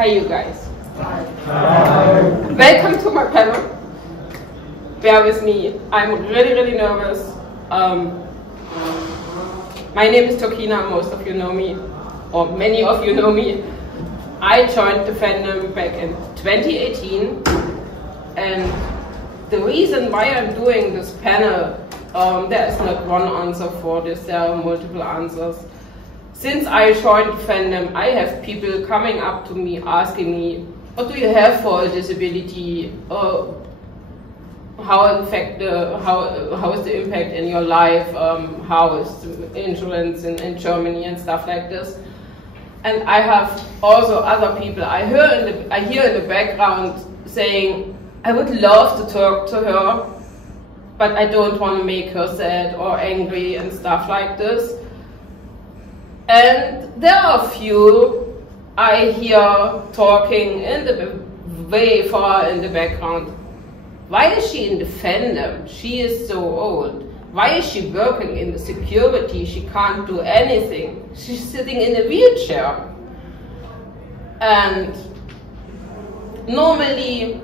Hi, you guys. Hi. Welcome to my panel. Bear with me. I'm really nervous. My name is Terkina. Most of you know me, or many of you know me. I joined the fandom back in 2018, and the reason why I'm doing this panel, there is not one answer for this. There are multiple answers. Since I joined the fandom, I have people coming up to me asking me, what do you have for a disability? How is the impact in your life? How is the insurance in Germany and stuff like this? And I have also other people. I hear in the background saying, I would love to talk to her, but I don't want to make her sad or angry and stuff like this. And there are a few I hear talking in the way far in the background. Why is she in the fandom? She is so old. Why is she working in the security? She can't do anything. She's sitting in a wheelchair. And normally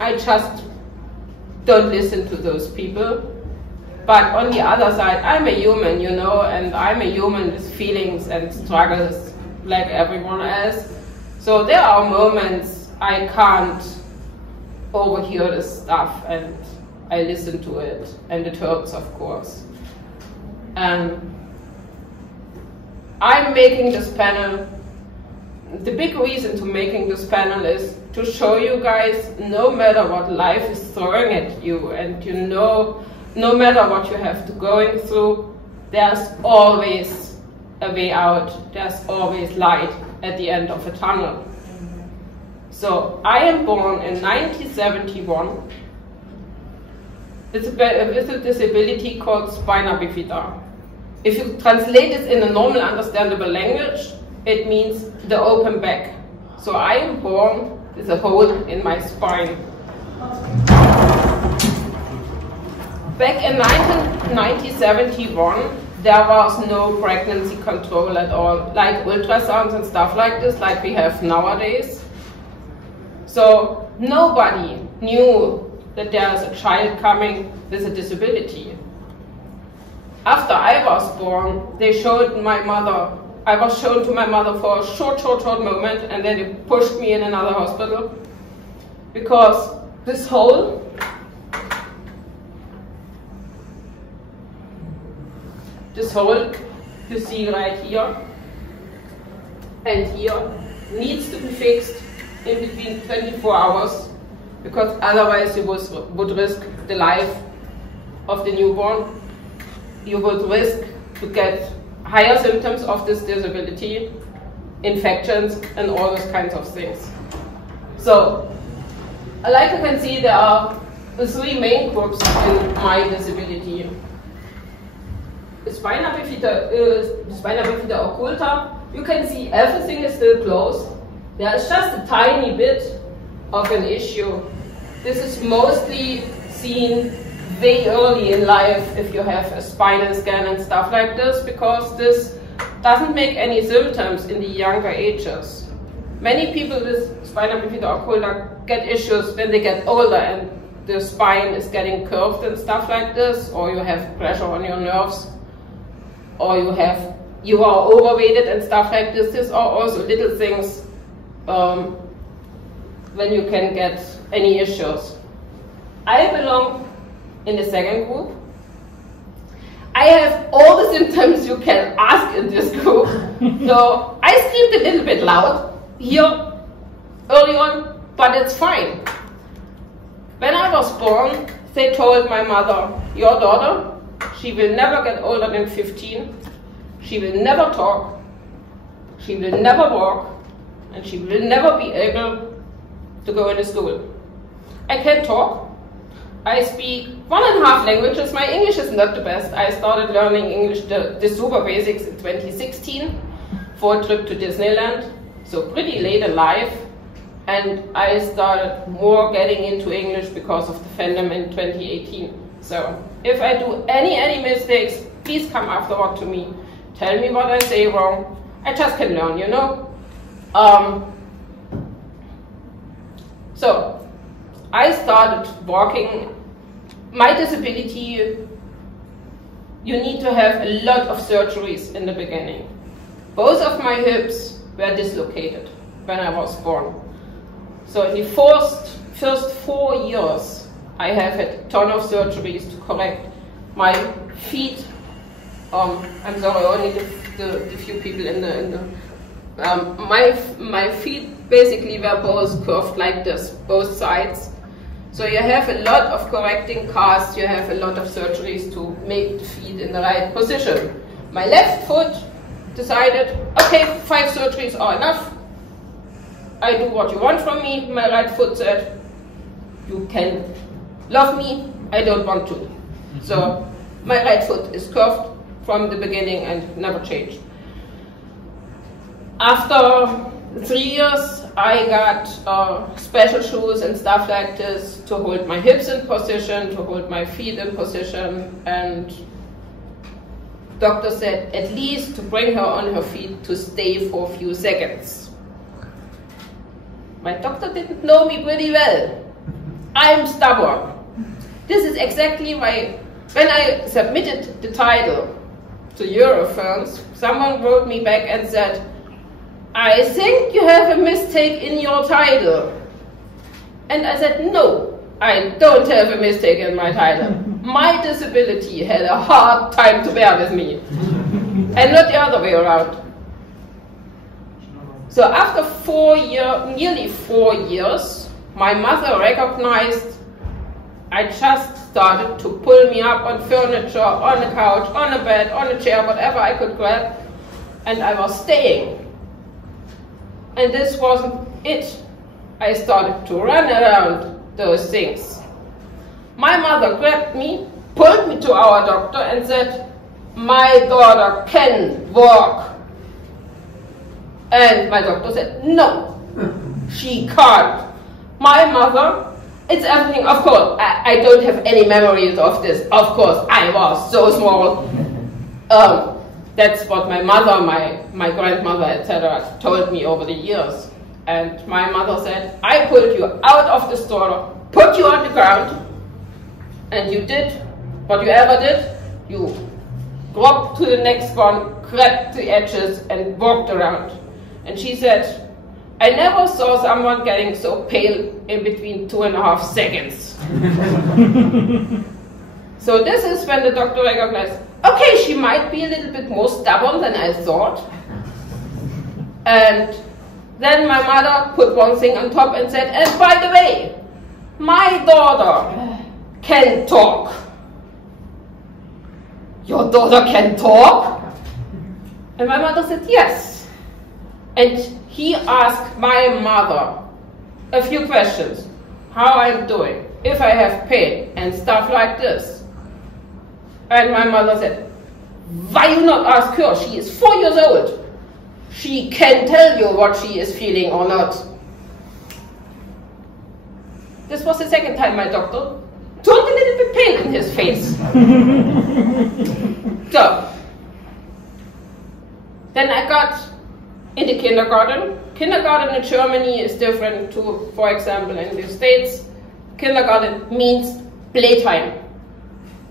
I just don't listen to those people. But on the other side, I'm a human, you know, and I'm a human with feelings and struggles like everyone else. So there are moments I can't overhear this stuff, and I listen to it, and it hurts, of course. I'm making this panel. The big reason to making this panel is to show you guys, no matter what life is throwing at you, and you know, no matter what you have to going through, there's always a way out. There's always light at the end of a tunnel. So I am born in 1971 with a disability called spina bifida. If you translate it in a normal understandable language, it means the open back. So I am born with a hole in my spine. Back in 1971, there was no pregnancy control at all, like ultrasounds and stuff like this, like we have nowadays. So nobody knew that there's a child coming with a disability. After I was born, they showed my mother. I was shown to my mother for a short moment, and then they pushed me in another hospital because this hole you see right here and here needs to be fixed in between 24 hours, because otherwise you would risk the life of the newborn. You would risk to get higher symptoms of this disability, infections, and all those kinds of things. So, like you can see, there are three main groups in my disability. Spina bifida occulta, you can see everything is still closed. There is just a tiny bit of an issue. This is mostly seen way early in life if you have a spinal scan and stuff like this, because this doesn't make any symptoms in the younger ages. Many people with spina bifida occulta get issues when they get older and the spine is getting curved and stuff like this, or you have pressure on your nerves, or you are overweighted and stuff like this. These are also little things when you can get any issues. I belong in the second group. I have all the symptoms you can ask in this group. So I screamed a little bit loud here early on, but it's fine. When I was born, they told my mother, your daughter, she will never get older than 15. She will never talk. She will never walk. And she will never be able to go into school. I can talk. I speak 1.5 languages. My English is not the best. I started learning English, the super basics, in 2016 for a trip to Disneyland. So pretty late in life. And I started more getting into English because of the fandom in 2018. So if I do any mistakes, please come afterward to me. Tell me what I say wrong. I just can learn, you know. So I started walking. My disability, you need to have a lot of surgeries in the beginning. Both of my hips were dislocated when I was born. So in the first 4 years, I have had a ton of surgeries to correct my feet. I'm sorry, only the few people in the my feet basically were both curved like this, both sides. So you have a lot of correcting casts, you have a lot of surgeries to make the feet in the right position. My left foot decided, okay, 5 surgeries are enough. I do what you want from me. My right foot said, you can love me, I don't want to. So my right foot is curved from the beginning and never changed. After 3 years, I got special shoes and stuff like this to hold my hips in position, to hold my feet in position, and doctor said at least to bring her on her feet to stay for a few seconds. My doctor didn't know me pretty well. I'm stubborn. This is exactly why when I submitted the title to Eurofurence, someone wrote me back and said, I think you have a mistake in your title. And I said, no, I don't have a mistake in my title. My disability had a hard time to bear with me, and not the other way around. So after nearly 4 years, my mother recognized I just started to pull me up on furniture, on a couch, on a bed, on a chair, whatever I could grab, and I was staying. And this wasn't it. I started to run around those things. My mother grabbed me, pulled me to our doctor and said, my daughter can walk. And my doctor said, no, she can't. My mother, it's everything, of course, I don't have any memories of this. Of course, I was so small. That's what my mother, my grandmother, etc. told me over the years. And my mother said, I pulled you out of the stroller, put you on the ground, and you did what you ever did. You dropped to the next one, grabbed the edges, and walked around. And she said, I never saw someone getting so pale in between 2.5 seconds. So this is when the doctor recognized, okay, she might be a little bit more stubborn than I thought. And then my mother put one thing on top and said, and by the way, my daughter can talk. Your daughter can talk? And my mother said, yes. And he asked my mother a few questions. How I'm doing, if I have pain, and stuff like this. And my mother said, why you not ask her? She is 4 years old. She can tell you what she is feeling or not. This was the second time my doctor took a little bit pain in his face. So, then I got into kindergarten. Kindergarten in Germany is different to, for example, in the States. Kindergarten means playtime.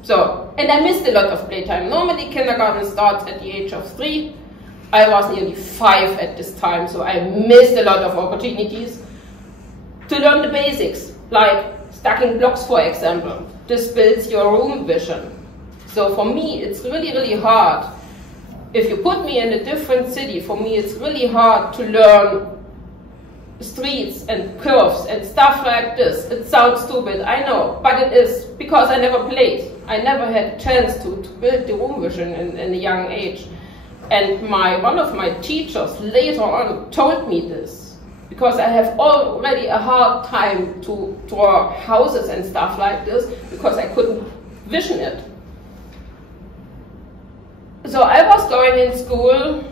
So, and I missed a lot of playtime. Normally kindergarten starts at the age of 3. I was nearly 5 at this time, so I missed a lot of opportunities to learn the basics, like stacking blocks, for example. This builds your room vision. So for me, it's really, really hard. If you put me in a different city, for me it's really hard to learn streets and curves and stuff like this. It sounds stupid, I know, but it is because I never played. I never had a chance to build the room vision in a young age. And one of my teachers later on told me this, because I have already a hard time to draw houses and stuff like this, because I couldn't vision it. So I was going in school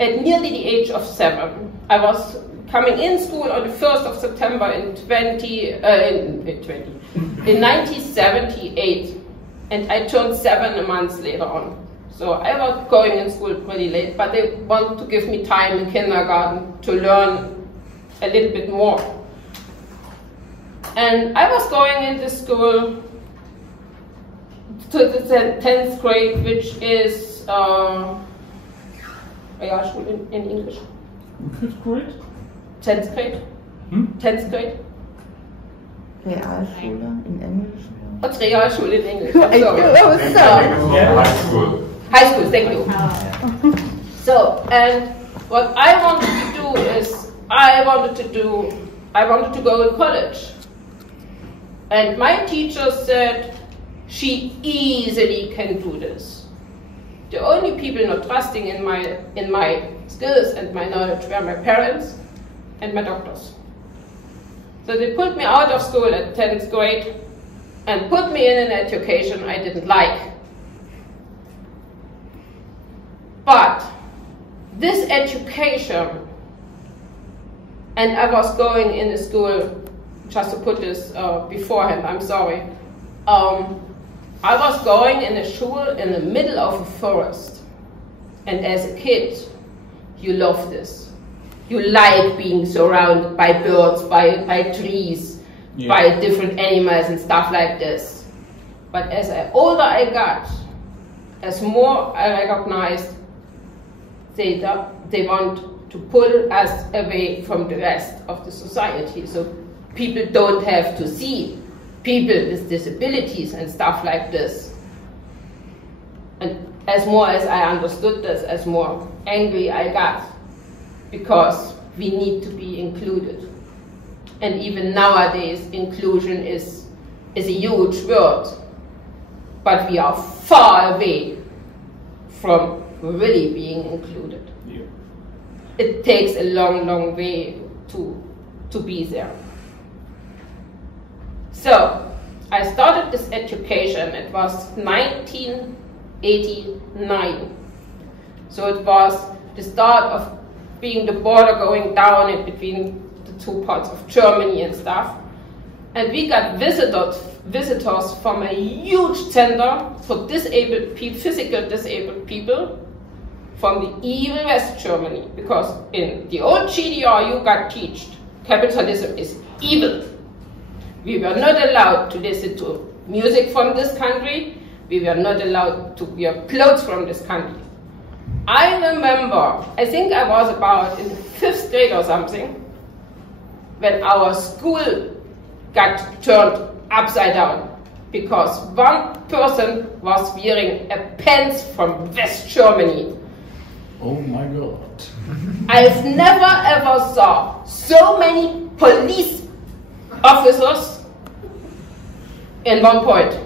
at nearly the age of 7. I was coming in school on the 1st of September in 1978, and I turned 7 months later on. So I was going in school pretty late, but they wanted to give me time in kindergarten to learn a little bit more. And I was going into school to the 10th grade, which is in English. 5th grade? 10th grade. 10th grade. Realschule in English. What's Realschule in English? High school. High school, thank you. So, and what I wanted to do is, I wanted to go in college. And my teacher said, she easily can do this. The only people not trusting in my skills and my knowledge were my parents and my doctors. So they put me out of school at 10th grade and put me in an education I didn't like. But this education, and I was going in a school, just to put this beforehand, I'm sorry. I was going in a school in the middle of a forest. And as a kid, you love this. You like being surrounded by birds, by trees, by different animals and stuff like this. But as older I got, as more I recognized, they want to pull us away from the rest of the society. So people don't have to see people with disabilities and stuff like this. And as more as I understood this, as more angry I got, because we need to be included. And even nowadays, inclusion is a huge word, but we are far away from really being included. Yeah. It takes a long, long way to be there. So, I started this education, it was 1989. So it was the start of being the border going down in between the two parts of Germany and stuff. And we got visitors from a huge center for disabled people, physical disabled people from the evil West Germany. Because in the old GDR you got taught capitalism is evil. We were not allowed to listen to music from this country. We were not allowed to wear clothes from this country. I remember, I think I was about in the 5th grade or something, when our school got turned upside down because one person was wearing a pants from West Germany. Oh my God. I've never ever saw so many police officers in one point.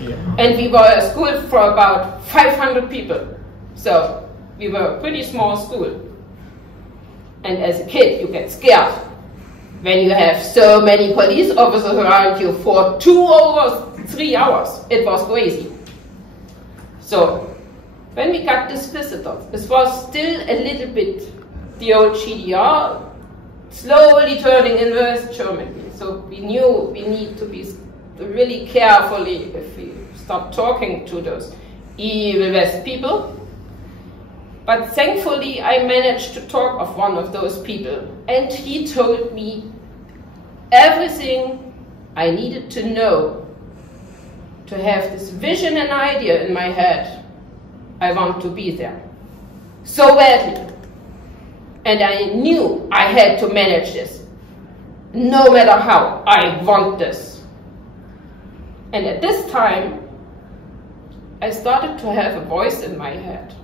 Yeah. And we were a school for about 500 people. So we were a pretty small school. And as a kid, you get scared when you have so many police officers around you for 2 hours, 3 hours. It was crazy. So when we got this visitor, this was still a little bit the old GDR, slowly turning in West Germany. So we knew we need to be really carefully if we start talking to those evil West people. But thankfully I managed to talk of one of those people, and he told me everything I needed to know to have this vision and idea in my head. I want to be there so badly. And I knew I had to manage this. No matter how, I want this. And at this time, I started to have a voice in my head.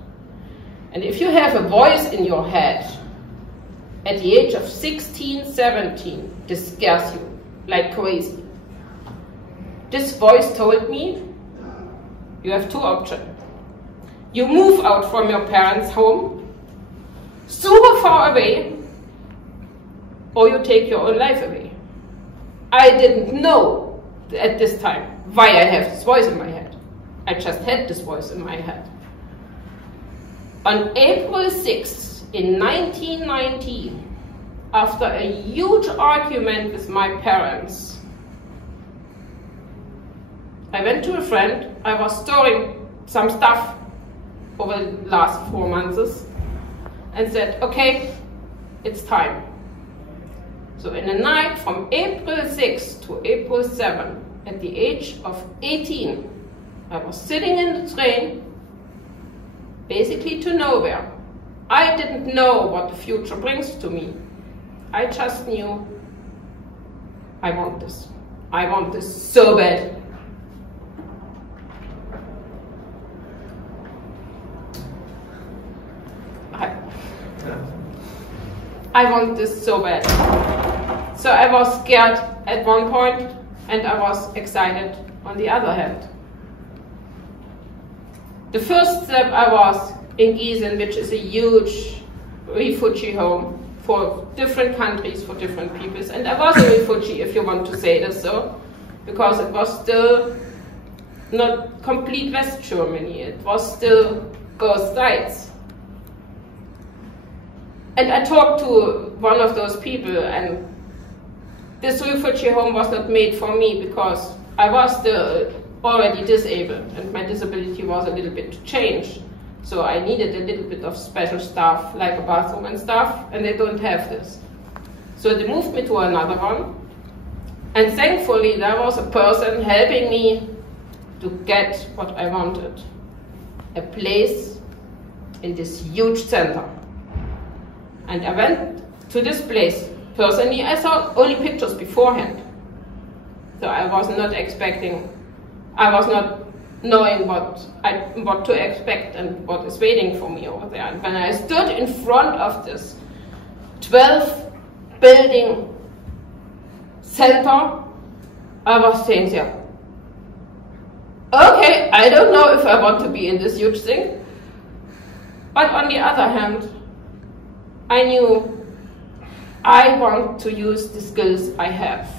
And if you have a voice in your head, at the age of 16, 17, this scares you like crazy. This voice told me, you have 2 options. You move out from your parents' home, super far away, or you take your own life away. I didn't know at this time why I have this voice in my head. I just had this voice in my head. On April 6th in 1990, after a huge argument with my parents, I went to a friend. I was storing some stuff over the last 4 months and said, okay, it's time. So in the night from April 6 to April 7, at the age of 18, I was sitting in the train, basically to nowhere. I didn't know what the future brings to me. I just knew I want this. I want this so bad. I want this so bad. So I was scared at one point, and I was excited on the other hand. The first step, I was in Gießen, which is a huge refugee home for different countries, for different peoples. And I was a refugee, if you want to say this so, because it was still not complete West Germany. It was still both sides. And I talked to one of those people, and this refugee home was not made for me because I was still already disabled and my disability was a little bit changed. So I needed a little bit of special stuff, like a bathroom and stuff, and they don't have this. So they moved me to another one, and thankfully there was a person helping me to get what I wanted. A place in this huge center. And I went to this place. Personally, I saw only pictures beforehand. So I was not expecting, I was not knowing what to expect and what is waiting for me over there. And when I stood in front of this 12 building center, I was saying, yeah, okay, I don't know if I want to be in this huge thing. But on the other hand, I knew I want to use the skills I have.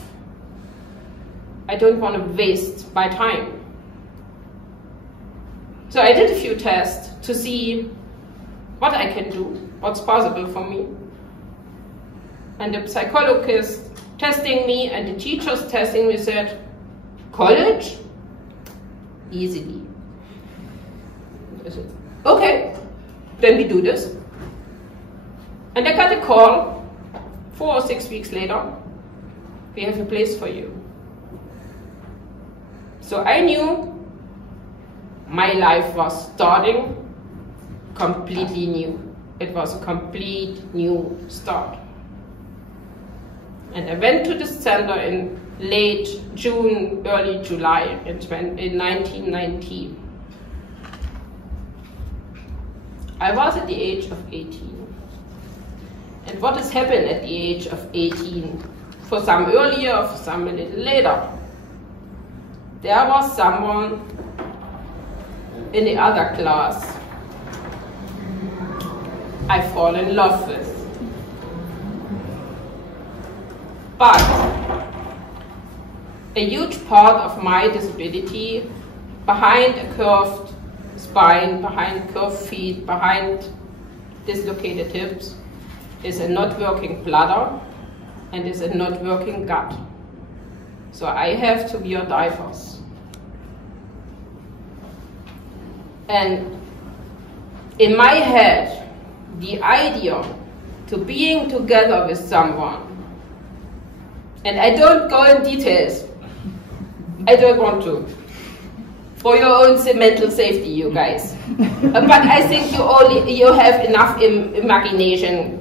I don't want to waste my time. So I did a few tests to see what I can do, what's possible for me. And the psychologist testing me and the teachers testing me said, college? Easily. I said, okay, then we do this. And I got a call 4 or 6 weeks later, we have a place for you. So I knew my life was starting completely new. It was a complete new start. And I went to this center in late June, early July in 1990. I was at the age of 18. And what has happened at the age of 18? For some earlier, for some a little later. There was someone in the other class I fall in love with. But a huge part of my disability, behind a curved spine, behind curved feet, behind dislocated hips, is a not working bladder and is a not working gut. So I have to wear diapers. And in my head, the idea to being together with someone, and I don't go in details, I don't want to, for your own mental safety, you guys. But I think you have enough imagination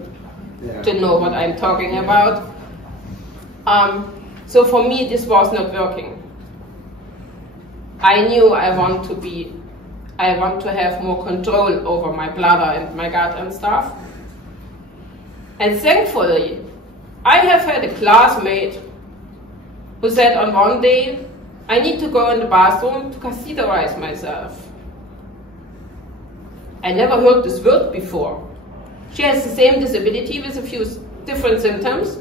to know what I'm talking about. So for me, this was not working. I knew I want to have more control over my bladder and my gut and stuff. And thankfully, I have had a classmate who said on one day, I need to go in the bathroom to catheterize myself. I never heard this word before. She has the same disability with a few different symptoms.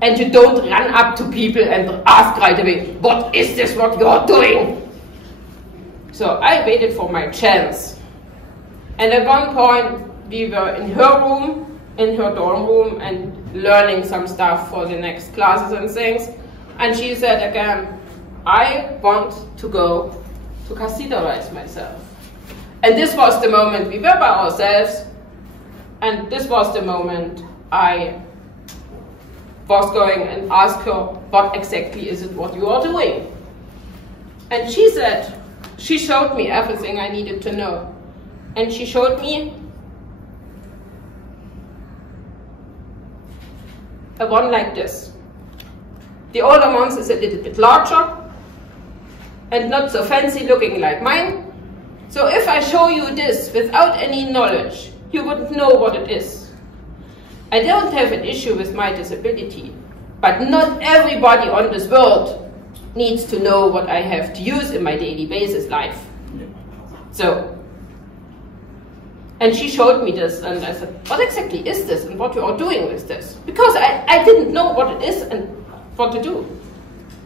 And you don't run up to people and ask right away, what is this what you're doing? So I waited for my chance. And at one point, we were in her room, in her dorm room, and learning some stuff for the next classes and things. And she said again, I want to go to catheterize myself. And this was the moment we were by ourselves, and this was the moment I was going and asked her, what exactly is it what you are doing? And she said, she showed me everything I needed to know. And she showed me a one like this. The older ones is a little bit larger and not so fancy looking like mine. So if I show you this without any knowledge, you wouldn't know what it is. I don't have an issue with my disability, but not everybody on this world needs to know what I have to use in my daily basis life. So, and she showed me this, and I said, what exactly is this and what you are doing with this? Because I didn't know what it is and what to do.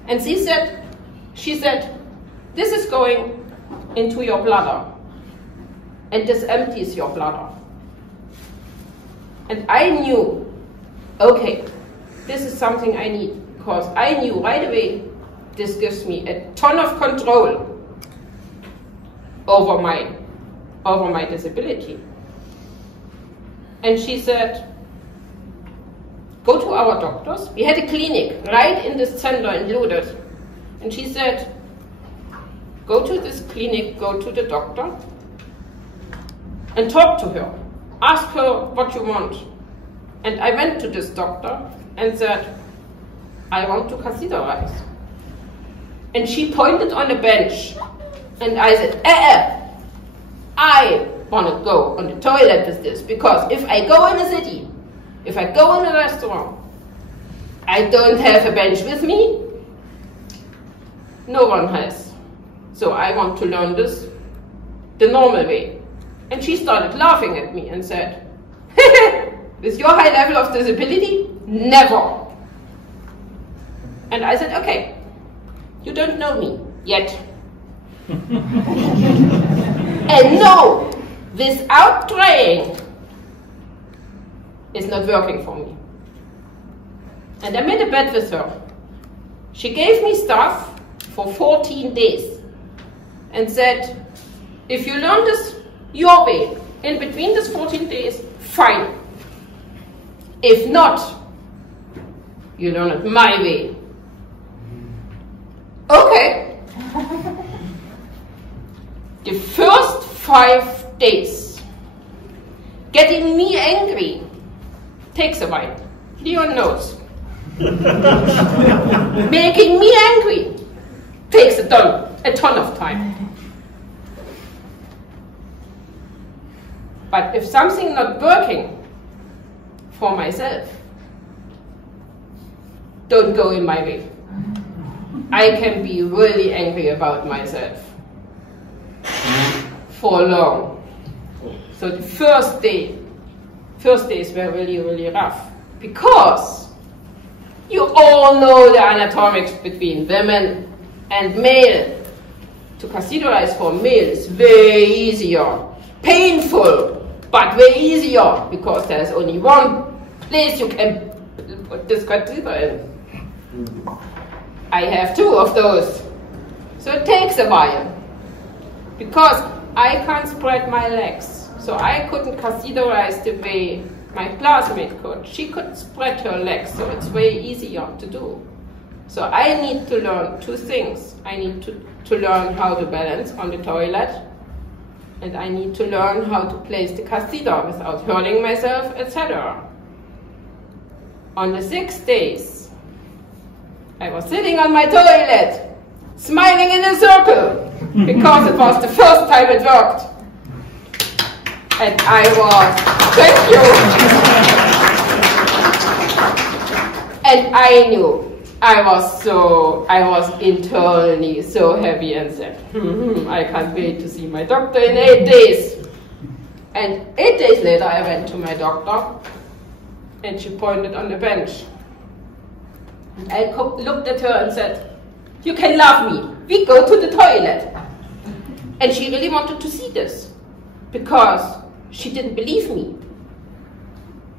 And she said, this is going into your bladder, and this empties your bladder. And I knew, okay, this is something I need, because I knew right away this gives me a ton of control over my disability. And she said, go to our doctors. We had a clinic right in this center in Ludwig. And she said, go to this clinic, go to the doctor, and talk to her. Ask her what you want. And I went to this doctor and said, I want to catheterize. And she pointed on the bench, and I said, I want to go on the toilet with this, because if I go in a city, if I go in a restaurant, I don't have a bench with me. No one has. So I want to learn this the normal way. And she started laughing at me and said, with your high level of disability, never. And I said, okay, you don't know me yet. And no, without trying, it's not working for me. And I made a bet with her. She gave me stuff for 14 days and said, if you learn this your way, in between this 14 days, fine. If not, you learn it my way. Okay. The first 5 days, getting me angry takes a while. Leon knows. Making me angry takes a ton of time. But if something not working for myself, don't go in my way. I can be really angry about myself for long. So the first days were really, really rough, because you all know the anatomics between women and male. To catheterize for male is way easier. Painful, but way easier, because there's only one place you can put this catheter in. I have 2 of those. So it takes a while, because I can't spread my legs. So I couldn't catheterize the way my classmate could. She could spread her legs, so it's way easier to do. So I need to learn 2 things. I need to learn how to balance on the toilet, and I need to learn how to place the catheter without hurting myself, etc. On the 6 days, I was sitting on my toilet, smiling in a circle, because it was the first time it worked. And I was, thank you. And I knew, I was internally so happy and said, I can't wait to see my doctor in 8 days. And 8 days later I went to my doctor, and she pointed on the bench. And I looked at her and said, you can love me, we go to the toilet. And she really wanted to see this, because she didn't believe me.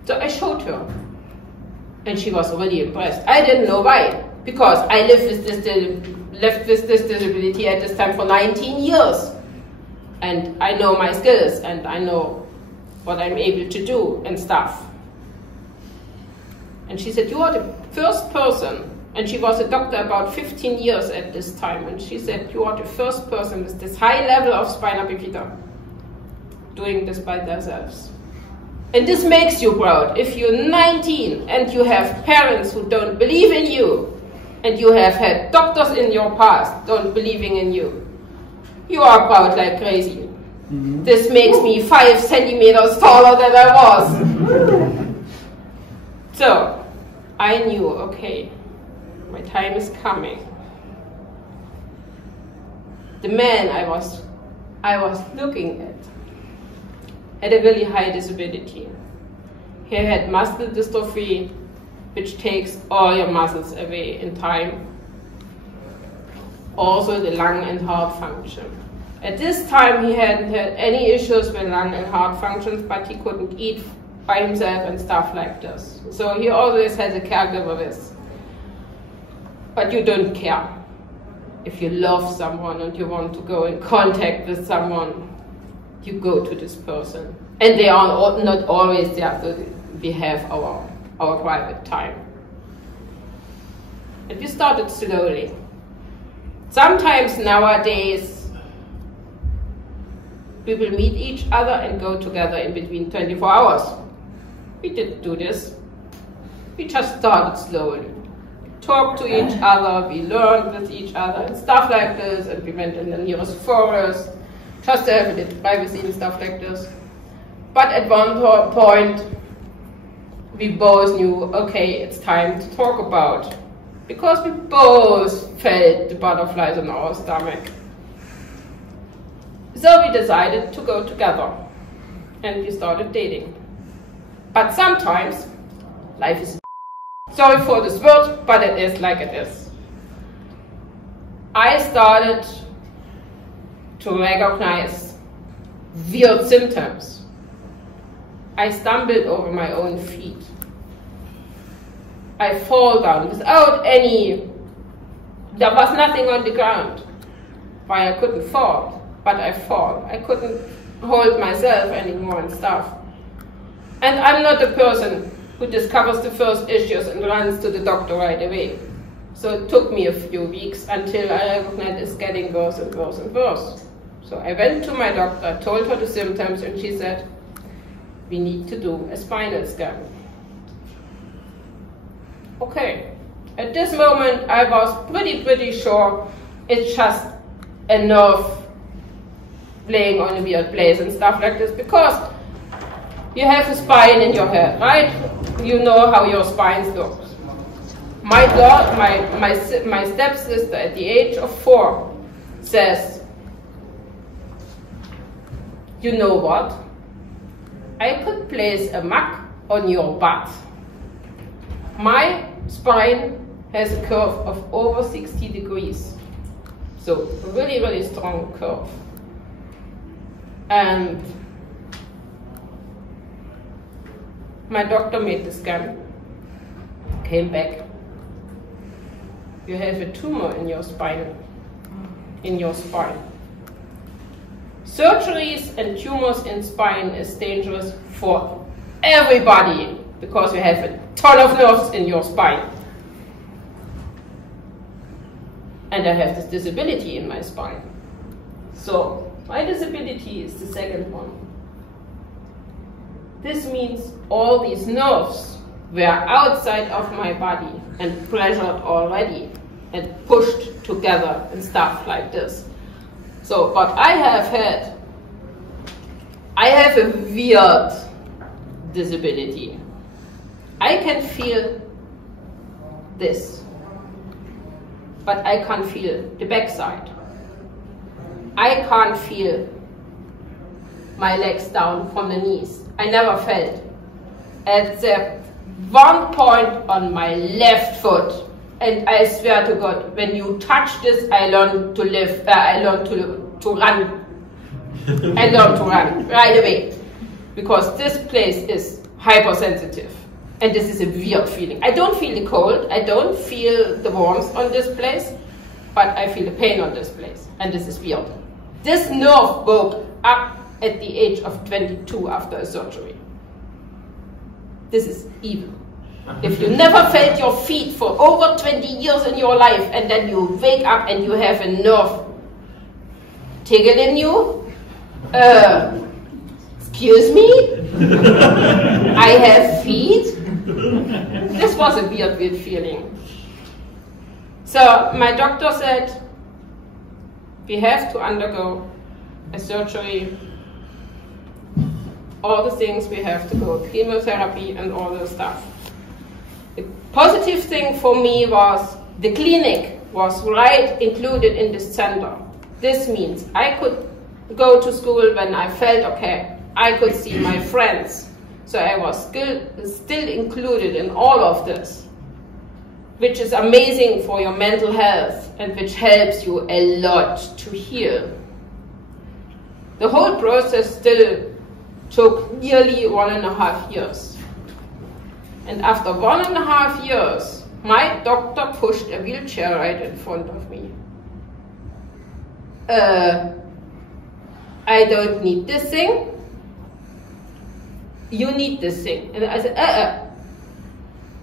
So I showed her, and she was really impressed. I didn't know why, because I lived with this disability at this time for 19 years. And I know my skills, and I know what I'm able to do and stuff. And she said, you are the first person, and she was a doctor about 15 years at this time, and she said, you are the first person with this high level of spina bifida doing this by themselves. And this makes you proud. If you're 19 and you have parents who don't believe in you, and you have had doctors in your past don't believing in you, you are proud like crazy. Mm-hmm. This makes me 5 centimeters taller than I was. So, I knew, okay, my time is coming. The man I was looking at had a really high disability. He had muscle dystrophy, which takes all your muscles away in time. Also the lung and heart function. At this time he hadn't had any issues with lung and heart functions, but he couldn't eat by himself and stuff like this. So he always has a caregiver with. But you don't care. If you love someone and you want to go in contact with someone, you go to this person. And they are not always there, so we have our private time. And we started slowly. Sometimes nowadays, we will meet each other and go together in between 24 hours. We didn't do this. We just started slowly. We talked to each other, we learned with each other and stuff like this, and we went in the nearest forest, just to have a little privacy and stuff like this. But at one point, we both knew, okay, it's time to talk about, because we both felt the butterflies in our stomach. So we decided to go together, and we started dating. But sometimes, life is sorry for this word, but it is like it is. I started to recognize weird symptoms. I stumbled over my own feet. I fall down without any, there was nothing on the ground. Why I couldn't fall, but I fall. I couldn't hold myself anymore and stuff. And I'm not a person who discovers the first issues and runs to the doctor right away. So it took me a few weeks until I recognized it's getting worse and worse and worse. So I went to my doctor, told her the symptoms, and she said, we need to do a spinal scan. Okay, at this moment I was pretty sure it's just a nerve laying on a weird place and stuff like this, because you have a spine in your head, right? You know how your spine looks. My stepsister at the age of 4 says, you know what? I could place a mug on your butt. My spine has a curve of over 60 degrees. So a really strong curve. And my doctor made the scan, came back. You have a tumor in your spine. Surgeries and tumors in spine is dangerous for everybody because you have a ton of nerves in your spine. And I have this disability in my spine. So my disability is the second one. This means all these nerves were outside of my body and pressured already and pushed together and stuff like this. So what I have a weird disability. I can feel this, but I can't feel the backside. I can't feel my legs down from the knees. I never felt. At the one point on my left foot, and I swear to God, when you touch this, I learned to live. I learned to run. I learned to run right away, because this place is hypersensitive, and this is a weird feeling. I don't feel the cold. I don't feel the warmth on this place, but I feel the pain on this place, and this is weird. This nerve broke up at the age of 22 after a surgery. This is evil. If you never felt your feet for over 20 years in your life and then you wake up and you have a nerve tickle in you, excuse me? I have feet? This was a weird feeling. So my doctor said, we have to undergo a surgery, all the things we have to go, chemotherapy and all the stuff. The positive thing for me was the clinic was right included in this center. This means I could go to school when I felt okay. I could see my friends. So I was still included in all of this, which is amazing for your mental health and which helps you a lot to heal. The whole process still took nearly 1.5 years. And after 1.5 years, my doctor pushed a wheelchair right in front of me. I don't need this thing. You need this thing. And I said,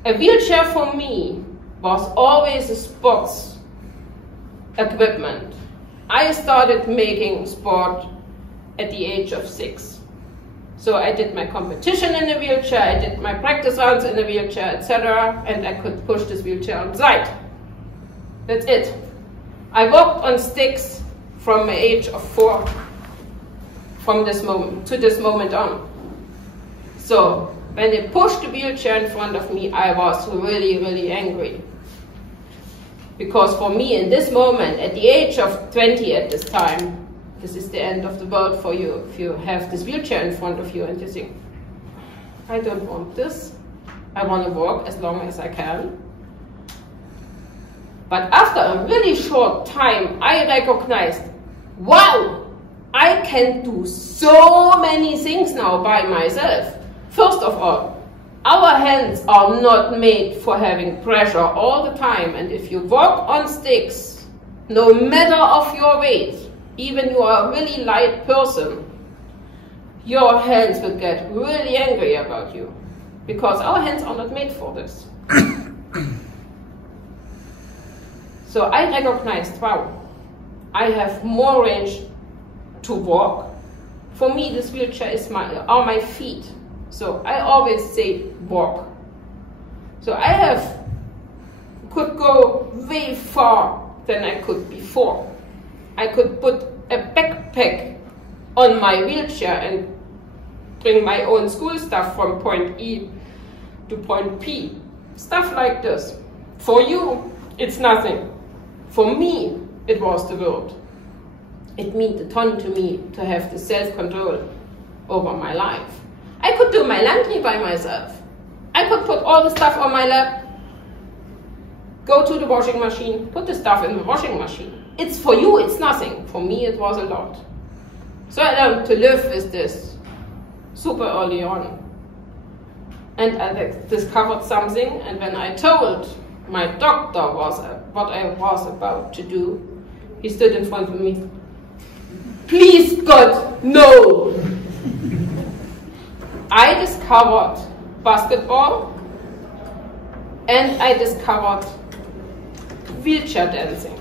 a wheelchair for me was always a sports equipment. I started making sport at the age of 6. So I did my competition in a wheelchair, I did my practice runs in a wheelchair, etc. And I could push this wheelchair on the side. That's it. I walked on sticks from the age of 4, from this moment to this moment on. So when they pushed the wheelchair in front of me, I was really angry. Because for me in this moment, at the age of 20 at this time, this is the end of the world for you if you have this wheelchair in front of you and you think, I don't want this. I want to walk as long as I can. But after a really short time, I recognized, wow, I can do so many things now by myself. First of all, our hands are not made for having pressure all the time. And if you walk on sticks, no matter of your weight, even you are a really light person, your hands will get really angry about you. Because our hands are not made for this. So I recognized, wow, I have more range to walk. For me, this wheelchair are my feet. So I always say walk. So I could go way far than I could before. I could put a backpack on my wheelchair and bring my own school stuff from point E to point P. Stuff like this. For you, it's nothing. For me, it was the world. It meant a ton to me to have the self-control over my life. I could do my laundry by myself. I could put all the stuff on my lap, go to the washing machine, put the stuff in the washing machine. It's for you, it's nothing. For me, it was a lot. So I learned to live with this super early on. And I discovered something, and when I told my doctor what I was about to do, he stood in front of me. Please, God, no! I discovered basketball, and I discovered wheelchair dancing.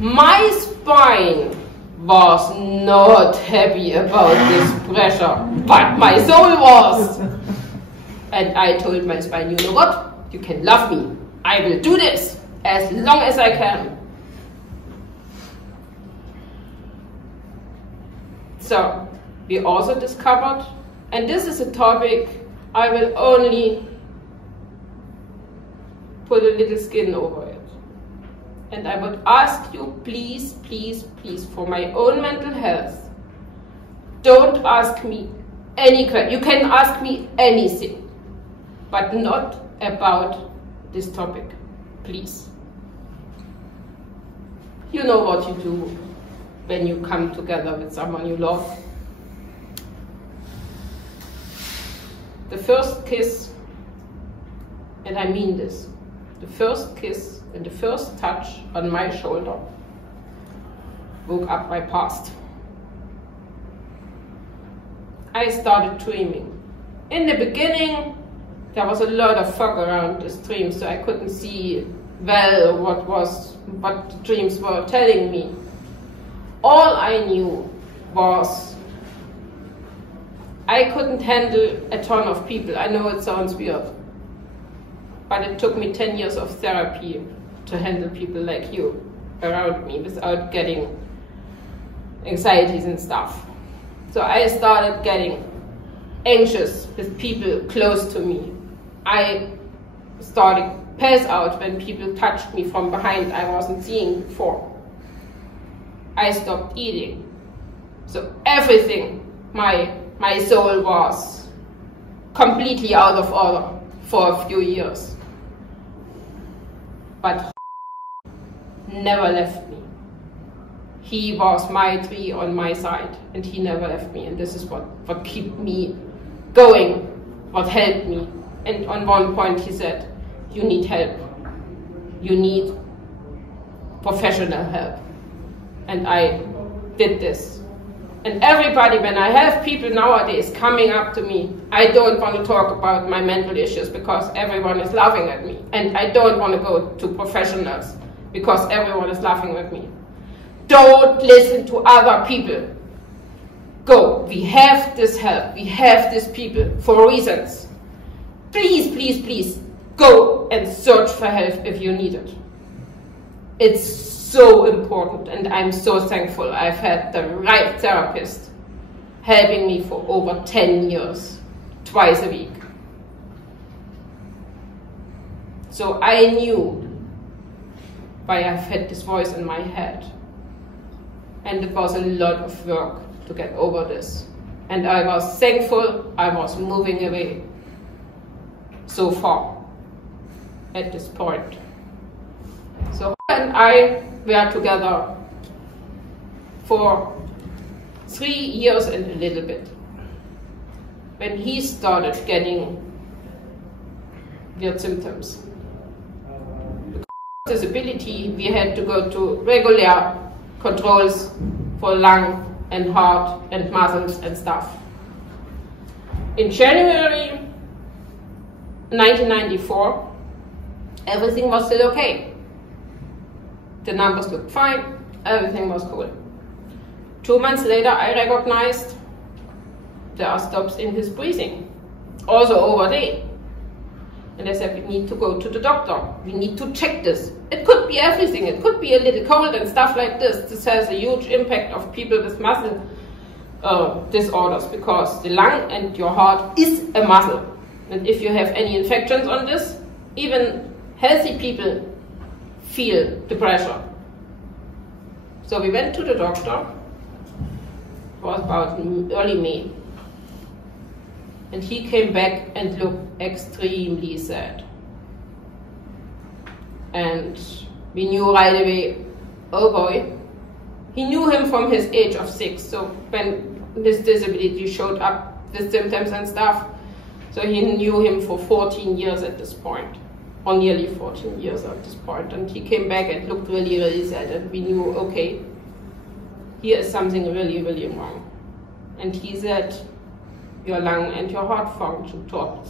My spine was not happy about this pressure, but my soul was. And I told my spine, you know what? You can love me. I will do this as long as I can. So we also discovered, and this is a topic I will only put a little skin over it. And I would ask you, please, please, please, for my own mental health, don't ask me any question. You can ask me anything, but not about this topic, please. You know what you do when you come together with someone you love. The first kiss, and I mean this, the first kiss and the first touch on my shoulder woke up my past. I started dreaming in the beginning, there was a lot of fog around the stream, so I couldn't see well what the dreams were telling me. All I knew was I couldn't handle a ton of people. I know it sounds weird, but it took me 10 years of therapy to handle people like you around me without getting anxieties and stuff. So I started getting anxious with people close to me. I started pass out when people touched me from behind I wasn't seeing before. I stopped eating. So everything, my soul was completely out of order for a few years. But never left me. He was my tree on my side, and he never left me, and this is what kept me going, what helped me. And on one point he said, you need help. You need professional help. And I did this. And everybody, when I have people nowadays coming up to me, I don't want to talk about my mental issues because everyone is laughing at me. And I don't want to go to professionals because everyone is laughing at me. Don't listen to other people. Go. We have this help. We have these people for reasons. Please, please, please, go and search for help if you need it. It's so important, and I'm so thankful I've had the right therapist helping me for over 10 years, twice a week. So I knew why I've had this voice in my head. And it was a lot of work to get over this. And I was thankful I was moving away so far at this point. So and I were together for 3 years and a little bit. When he started getting weird symptoms. Disability, we had to go to regular controls for lung and heart and muscles and stuff. In January 1994, everything was still okay. The numbers looked fine, everything was cool. 2 months later, I recognized there are stops in his breathing, also over day. And I said, we need to go to the doctor. We need to check this. It could be everything. It could be a little cold and stuff like this. This has a huge impact of people with muscle disorders because the lung and your heart is a muscle. And if you have any infections on this, even healthy people feel the pressure. So we went to the doctor. It was about early May. And he came back and looked extremely sad. And we knew right away, oh boy. He knew him from his age of 6, so when this disability showed up with symptoms and stuff, so he knew him for 14 years at this point, or nearly 14 years at this point. And he came back and looked really, really sad, and we knew, okay, here is something really, really wrong. And he said, your lung and your heart function dropped.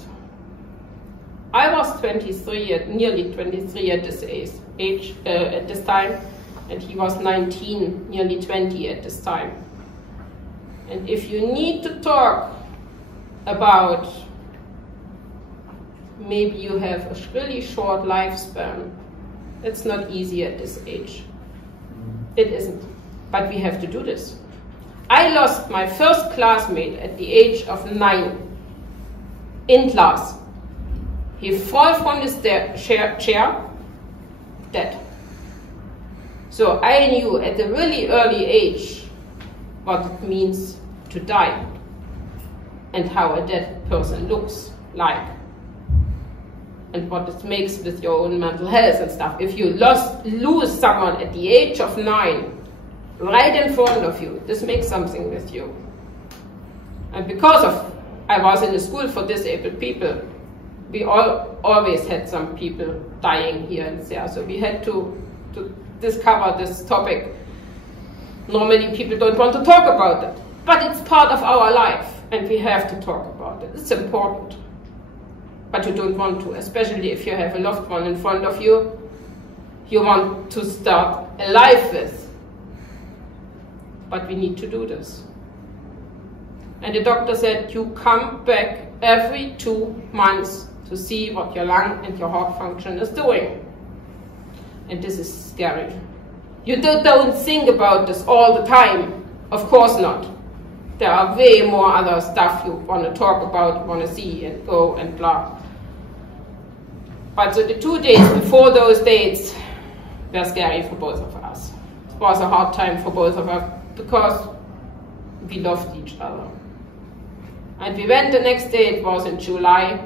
I was 23, nearly 23 at this age at this time, and he was 19, nearly 20 at this time. And if you need to talk about maybe you have a really short lifespan, it's not easy at this age. It isn't, but we have to do this. I lost my first classmate at the age of 9 in class. He fell from his chair, dead. So I knew at a really early age what it means to die and how a dead person looks like and what it makes with your own mental health and stuff. If you lose someone at the age of 9, right in front of you, this makes something with you. And because of I was in a school for disabled people, we always had some people dying here and there, so we had to discover this topic. Normally people don't want to talk about it, but it's part of our life and we have to talk about about it. It's important. But you don't want to, especially if you have a loved one in front of you, you want to start a life with. But we need to do this. And the doctor said, you come back every 2 months to see what your lung and your heart function is doing. And this is scary. You don't think about this all the time. Of course not. There are way more other stuff you want to talk about, want to see and go and blah. But so the 2 days before those dates were scary for both of us. It was a hard time for both of us because we loved each other. And we went the next day, it was in July,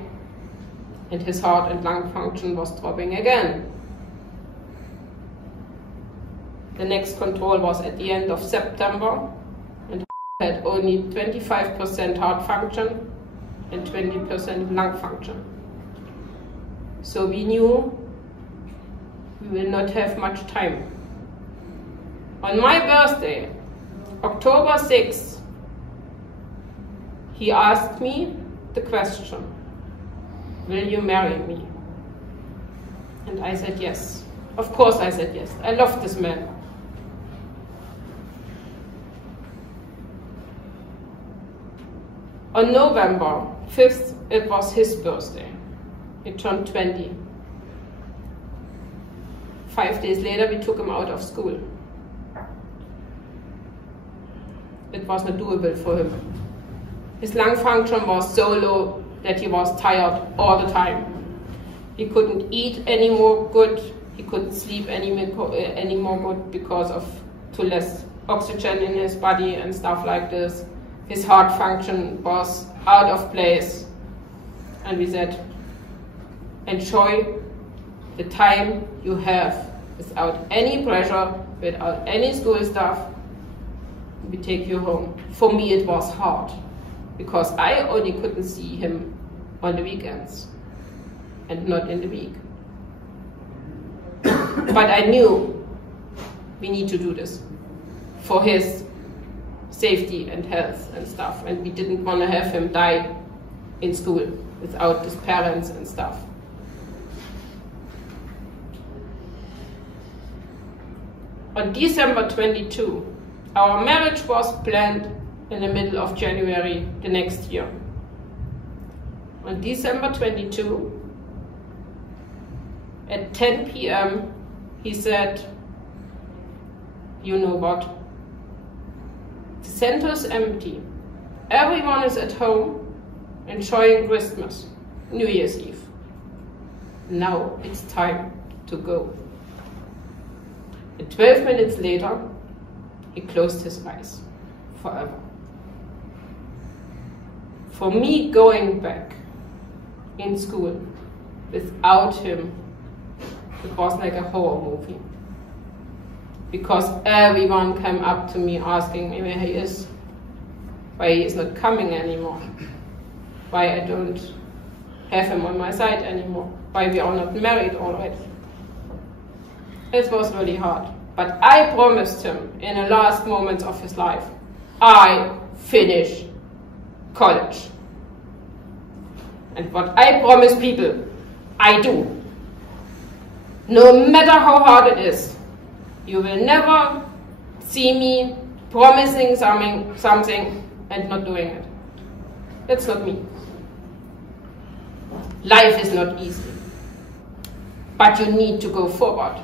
and his heart and lung function was dropping again. The next control was at the end of September, and had only 25% heart function and 20% lung function. So we knew we will not have much time. On my birthday, October 6th, he asked me the question, will you marry me? And I said yes. Of course I said yes. I love this man. On November 5th, it was his birthday. He turned 20. 5 days later, we took him out of school. It was not doable for him. His lung function was so low that he was tired all the time. He couldn't eat anymore good. He couldn't sleep anymore good because of too less oxygen in his body and stuff like this. His heart function was out of place. And we said, enjoy the time you have without any pressure, without any school stuff. We take you home. For me it was hard because I only couldn't see him on the weekends and not in the week. But I knew we need to do this for his safety and health and stuff, and we didn't want to have him die in school without his parents and stuff. On December 22, our marriage was planned in the middle of January the next year. On December 22, at 10 p.m., he said, you know what? The center is empty. Everyone is at home enjoying Christmas, New Year's Eve. Now it's time to go. And 12 minutes later, he closed his eyes forever. For me, going back in school without him, it was like a horror movie. Because everyone came up to me asking me where he is, why he is not coming anymore, why I don't have him on my side anymore, why we are not married already. It was really hard. But I promised him in the last moments of his life, I finish college. And what I promise people, I do. No matter how hard it is, you will never see me promising something and not doing it. That's not me. Life is not easy. But you need to go forward.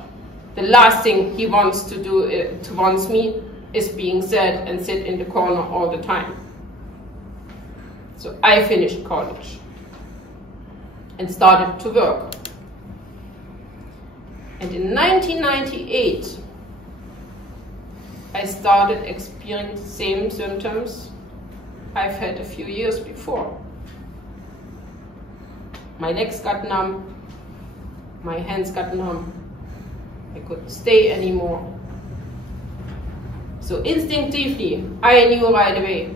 The last thing he wants to do, wants me, is being sad and sit in the corner all the time. So I finished college and started to work. And in 1998, I started experiencing the same symptoms I've had a few years before. My legs got numb, my hands got numb, I couldn't stay anymore. So instinctively, I knew right away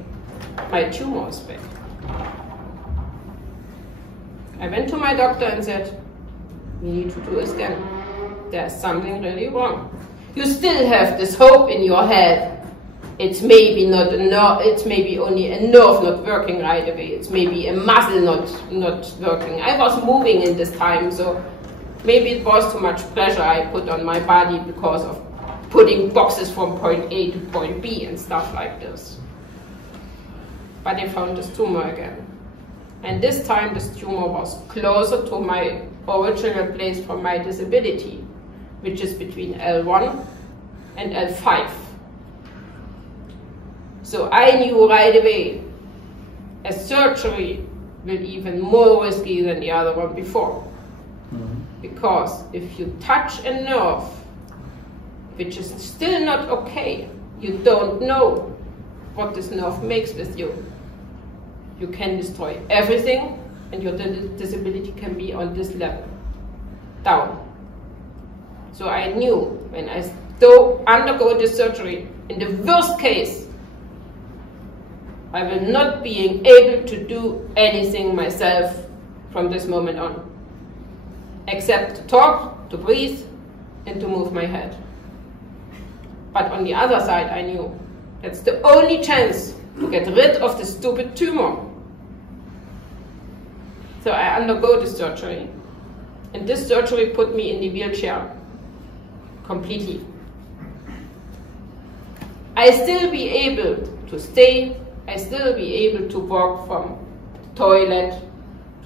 my tumor was back. I went to my doctor and said, we need to do a scan. There's something really wrong. You still have this hope in your head It's maybe not a nerve, it's maybe only a nerve not working right away. It's maybe a muscle not working. I was moving in this time, so maybe it was too much pressure I put on my body because of putting boxes from point A to point B and stuff like this. But they found this tumor again. And this time this tumor was closer to my original place for my disability, which is between L1 and L5. So I knew right away a surgery will be even more risky than the other one before. Because if you touch a nerve, which is still not okay, you don't know what this nerve makes with you. You can destroy everything and your disability can be on this level, down. So I knew when I undergo this surgery, in the worst case, I will not be able to do anything myself from this moment on, except to talk, to breathe, and to move my head. But on the other side, I knew that's the only chance to get rid of the stupid tumor. So I undergo the surgery, and this surgery put me in the wheelchair completely. I still be able to stay, I still be able to walk from the toilet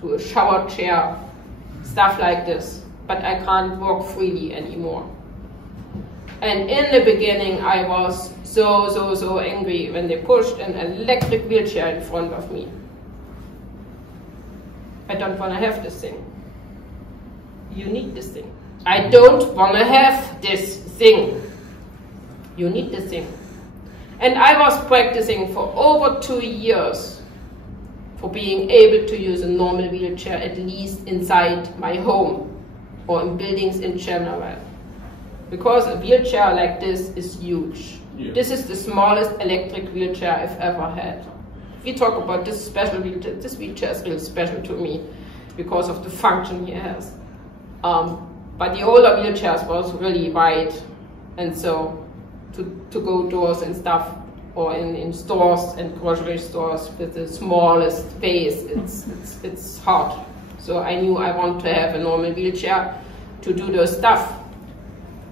to a shower chair, stuff like this, but I can't walk freely anymore. And in the beginning I was so angry when they pushed an electric wheelchair in front of me. I don't want to have this thing. You need this thing. I don't want to have this thing. You need this thing. And I was practicing for over 2 years for being able to use a normal wheelchair, at least inside my home or in buildings in general. Because a wheelchair like this is huge. Yeah. This is the smallest electric wheelchair I've ever had. If we talk about this special wheelchair, this wheelchair is really special to me because of the function it has. But the older wheelchairs was really wide, and so to go doors and stuff, or in stores and grocery stores with the smallest space, it's hard. So I knew I want to have a normal wheelchair to do those stuff.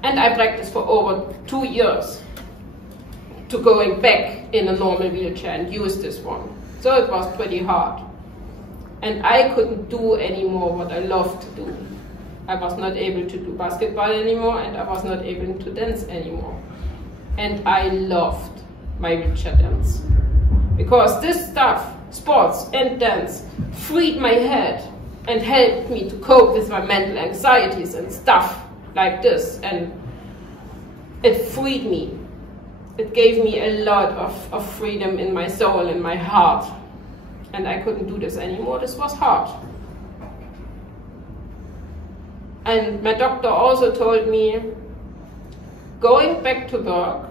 And I practiced for over 2 years to going back in a normal wheelchair and use this one. So it was pretty hard. And I couldn't do anymore what I loved to do. I was not able to do basketball anymore, and I was not able to dance anymore. And I loved my wheelchair dance. Because this stuff, sports and dance, freed my head and helped me to cope with my mental anxieties and stuff like this. And it freed me. It gave me a lot of freedom in my soul and my heart. And I couldn't do this anymore. This was hard. And my doctor also told me, going back to work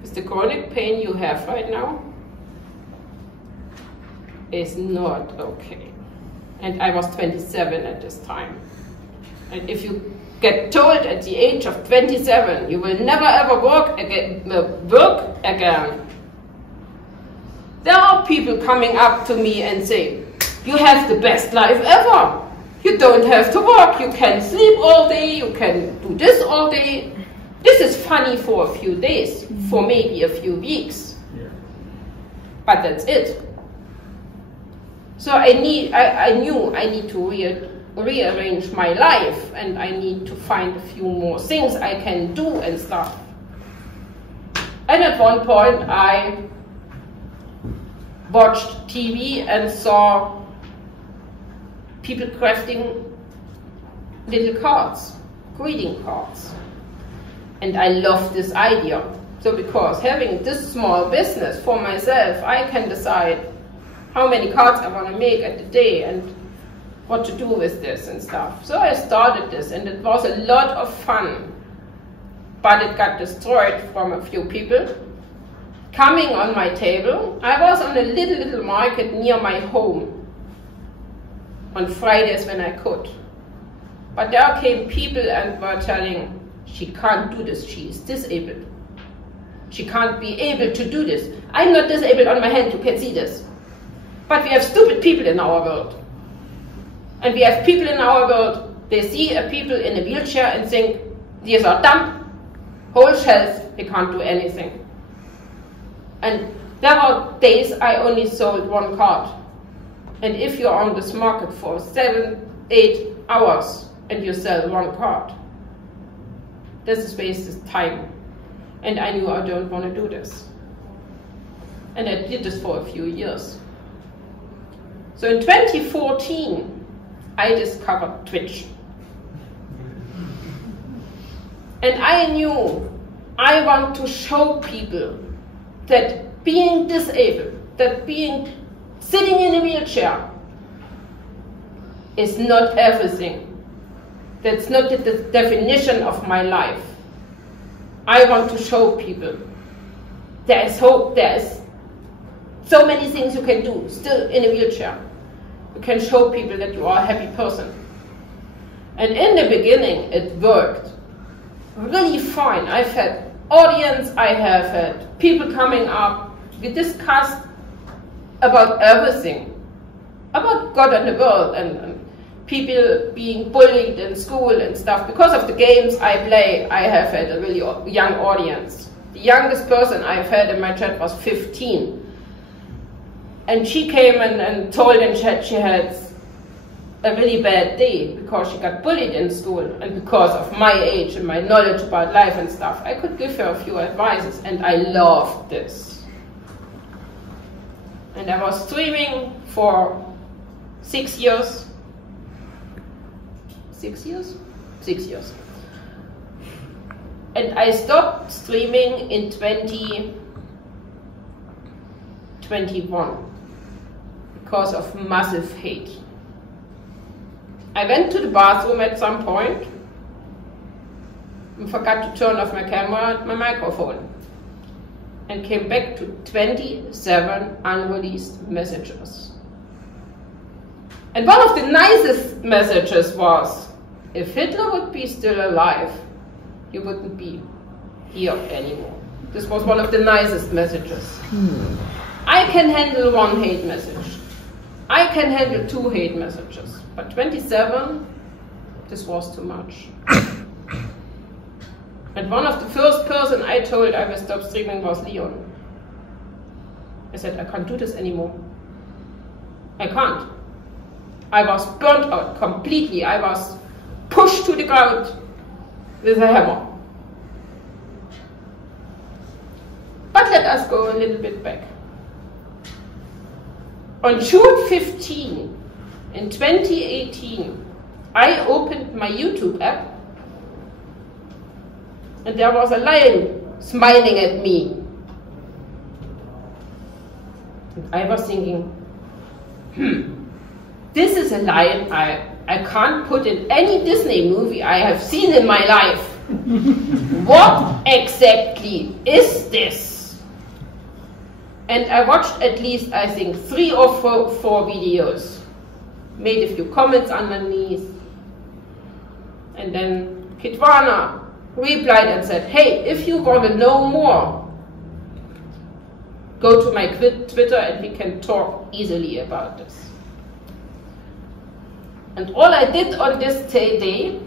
with the chronic pain you have right now is not okay. And I was 27 at this time. And if you get told at the age of 27 you will never ever work again, there are people coming up to me and say, you have the best life ever. You don't have to work, you can sleep all day, you can do this all day. This is funny for a few days, for maybe a few weeks. Yeah. But that's it. So I knew I need to rearrange my life, and I need to find a few more things I can do and stuff. And at one point I watched TV and saw people crafting little cards, greeting cards. And I love this idea. So because having this small business for myself, I can decide how many cards I want to make at the day and what to do with this and stuff. So I started this, and it was a lot of fun. But it got destroyed from a few people coming on my table. I was on a little market near my home on Fridays when I could. But there came people and were telling, she can't do this, she is disabled. She can't be able to do this. I'm not disabled on my hand, you can see this. But we have stupid people in our world. And we have people in our world, they see a people in a wheelchair and think, these are dumb, whole shells, they can't do anything. And there were days I only sold one card. And if you're on this market for 7-8 hours and you sell one card, this is wasted time. And I knew I don't want to do this. And I did this for a few years. So in 2014, I discovered Twitch. And I knew I want to show people that being disabled, that being sitting in a wheelchair is not everything. That's not the definition of my life. I want to show people there is hope, there is so many things you can do still in a wheelchair. You can show people that you are a happy person. And in the beginning it worked really fine. I've had audience, I have had people coming up. We discussed about everything, about God and the world, and people being bullied in school and stuff. Because of the games I play, I have had a really young audience. The youngest person I've had in my chat was 15. And she came and told in chat she had a really bad day because she got bullied in school, and because of my age and my knowledge about life and stuff, I could give her a few advices, and I loved this. And I was streaming for 6 years. 6 years? 6 years. And I stopped streaming in 2021 because of massive hate. I went to the bathroom at some point and forgot to turn off my camera and my microphone, and came back to 27 unreleased messages. And one of the nicest messages was, if Hitler would be still alive, you wouldn't be here anymore. This was one of the nicest messages. I can handle one hate message. I can handle 2 hate messages. But 27, this was too much. And one of the first person I told I will stop streaming was Leon. I said, I can't do this anymore. I can't. I was burnt out completely. I was pushed to the ground with a hammer. But let us go a little bit back. On June 15, in 2018, I opened my YouTube app, and there was a lion smiling at me. And I was thinking, this is a lion I can't put in any Disney movie I have seen in my life. What exactly is this? And I watched at least, I think, 3 or 4 videos. Made a few comments underneath. And then Kitwana replied and said, hey, if you want to know more, go to my Twitter and we can talk easily about this. And all I did on this day,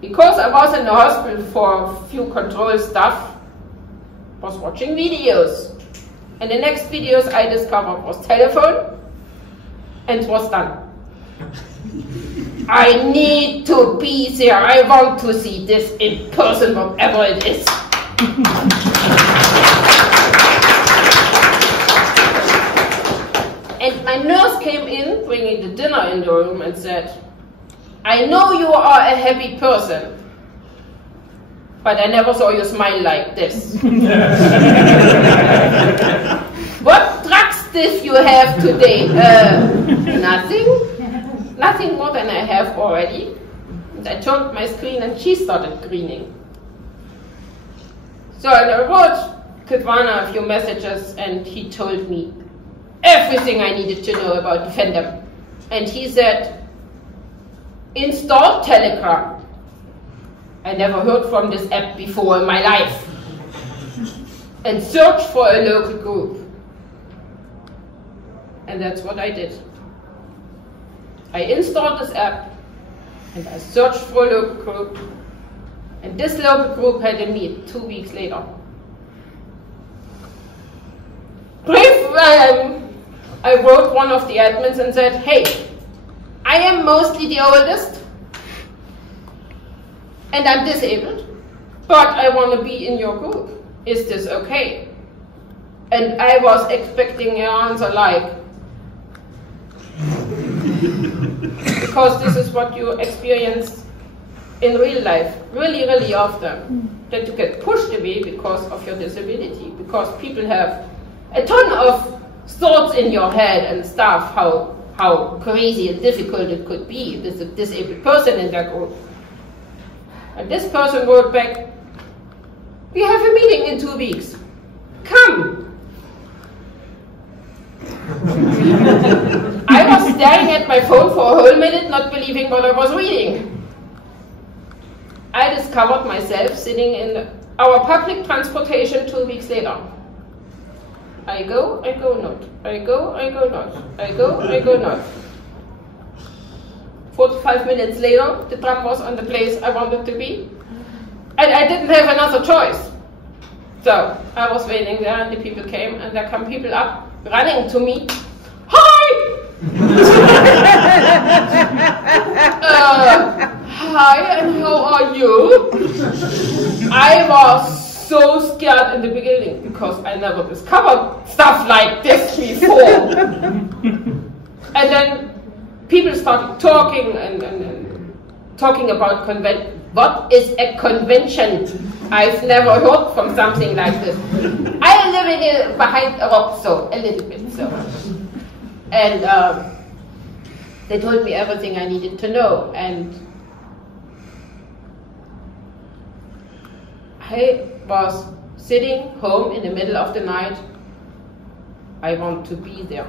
because I was in the hospital for a few control stuff, was watching videos. And the next videos I discovered was telephone, and it was done. I need to be there. I want to see this in person, whatever it is. And my nurse came in, bringing the dinner in the room, and said, I know you are a happy person, but I never saw you smile like this. What drugs did you have today? Nothing. Nothing more than I have already. And I turned my screen and she started grinning. So I wrote Kitwana a few messages and he told me everything I needed to know about Defender. And he said, install Telegram. I never heard from this app before in my life. and search for a local group. And that's what I did. I installed this app and I searched for a local group, and this local group had a meet 2 weeks later. I wrote one of the admins and said, hey, I am mostly the oldest and I'm disabled, but I want to be in your group. Is this okay? And I was expecting an answer like, because this is what you experience in real life, really, really often, that you get pushed away because of your disability, because people have a ton of thoughts in your head and stuff, how crazy and difficult it could be with a disabled person in their group. And this person wrote back, we have a meeting in 2 weeks. Come. I was staring at my phone for a whole minute, not believing what I was reading. I discovered myself sitting in our public transportation 2 weeks later. I go not. I go not. I go not. 45 minutes later, the tram was on the place I wanted to be. And I didn't have another choice. So I was waiting there, and the people came, and there come people up, running to me. Hi! Hi, and how are you? I was so scared in the beginning because I never discovered stuff like this before. And then people started talking and talking about convention. What is a convention? I've never heard from something like this. I live behind a rock, so a little bit so. And they told me everything I needed to know. And I was sitting home in the middle of the night. I want to be there.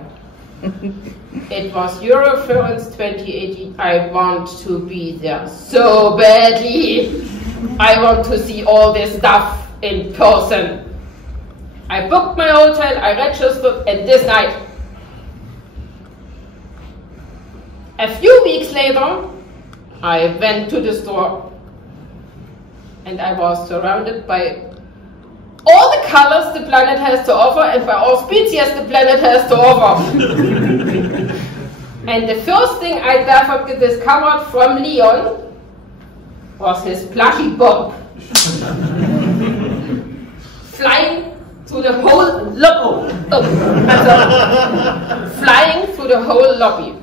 It was Eurofurence 2018. I want to be there so badly. I want to see all this stuff in person. I booked my hotel, I registered, and this night. A few weeks later, I went to the store and I was surrounded by all the colors the planet has to offer and by all species the planet has to offer. And the first thing I therefore discovered from Leon was his plushy bomb. Flying through the whole lobby. Flying through the whole lobby.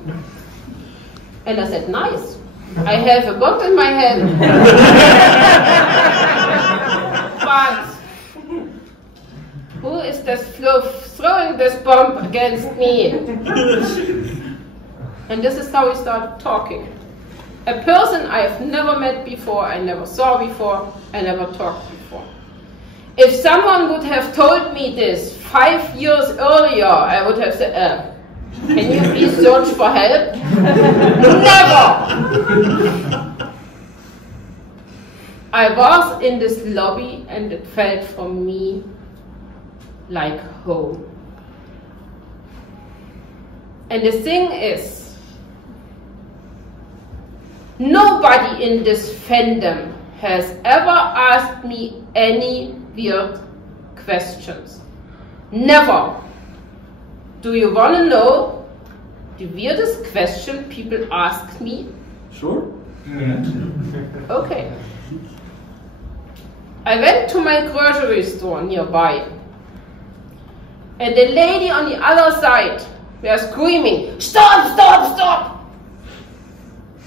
And I said, nice. I have a bomb in my hand. But who is this throwing this bomb against me? And this is how we started talking. A person I've never met before, I never saw before, I never talked before. If someone would have told me this 5 years earlier, I would have said, can you please search for help? Never! I was in this lobby and it felt for me like home. And the thing is, nobody in this fandom has ever asked me any weird questions. Never. Do you want to know the weirdest question people ask me? Sure. Okay. I went to my grocery store nearby, and the lady on the other side was screaming, stop, stop, stop!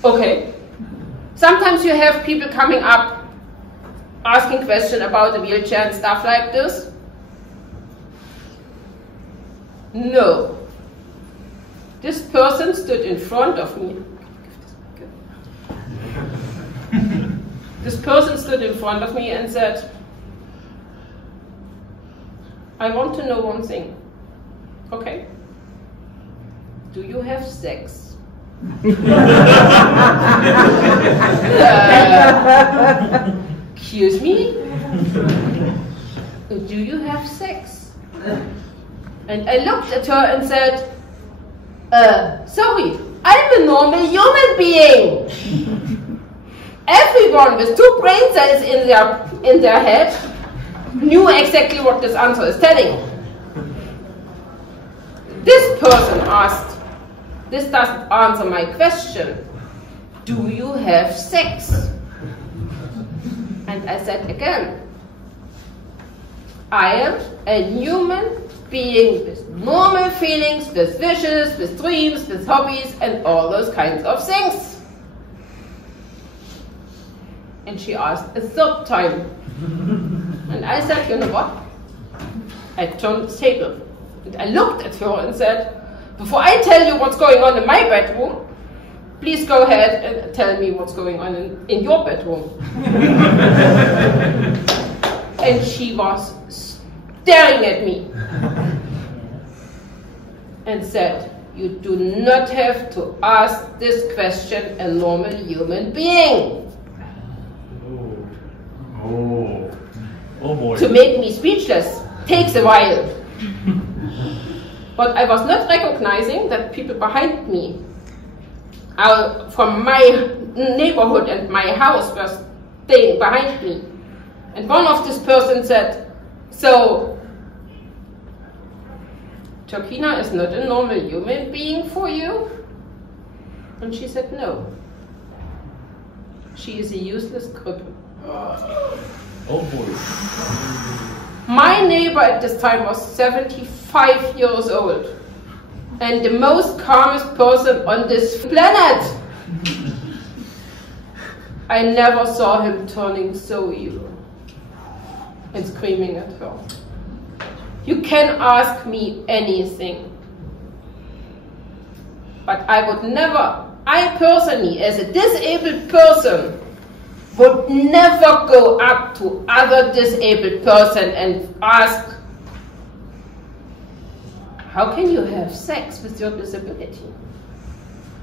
Okay. Sometimes you have people coming up asking questions about the wheelchair and stuff like this. No. This person stood in front of me. This person stood in front of me and said, I want to know one thing. Okay. Do you have sex? Excuse me? do you have sex? And I looked at her and said, sorry, I'm a normal human being. Everyone with 2 brain cells in their head knew exactly what this answer is telling. This person asked, this doesn't answer my question. Do you have sex? And I said again, I am a human being with normal feelings, with wishes, with dreams, with hobbies, and all those kinds of things. And she asked a 3rd time. And I said, you know what? I turned the table. And I looked at her and said, before I tell you what's going on in my bedroom, please go ahead and tell me what's going on in your bedroom. And she was staring at me and said, you do not have to ask this question a normal human being. Oh boy. To make me speechless takes a while. But I was not recognizing that people behind me from my neighborhood and my house were staying behind me. And one of this person said, so Terkina is not a normal human being for you? And she said, no. She is a useless cripple. Oh boy. My neighbor at this time was 75 years old and the most calmest person on this planet. I never saw him turning so evil and screaming at her. You can ask me anything, but I would never, I personally, as a disabled person, would never go up to other disabled person and ask, how can you have sex with your disability?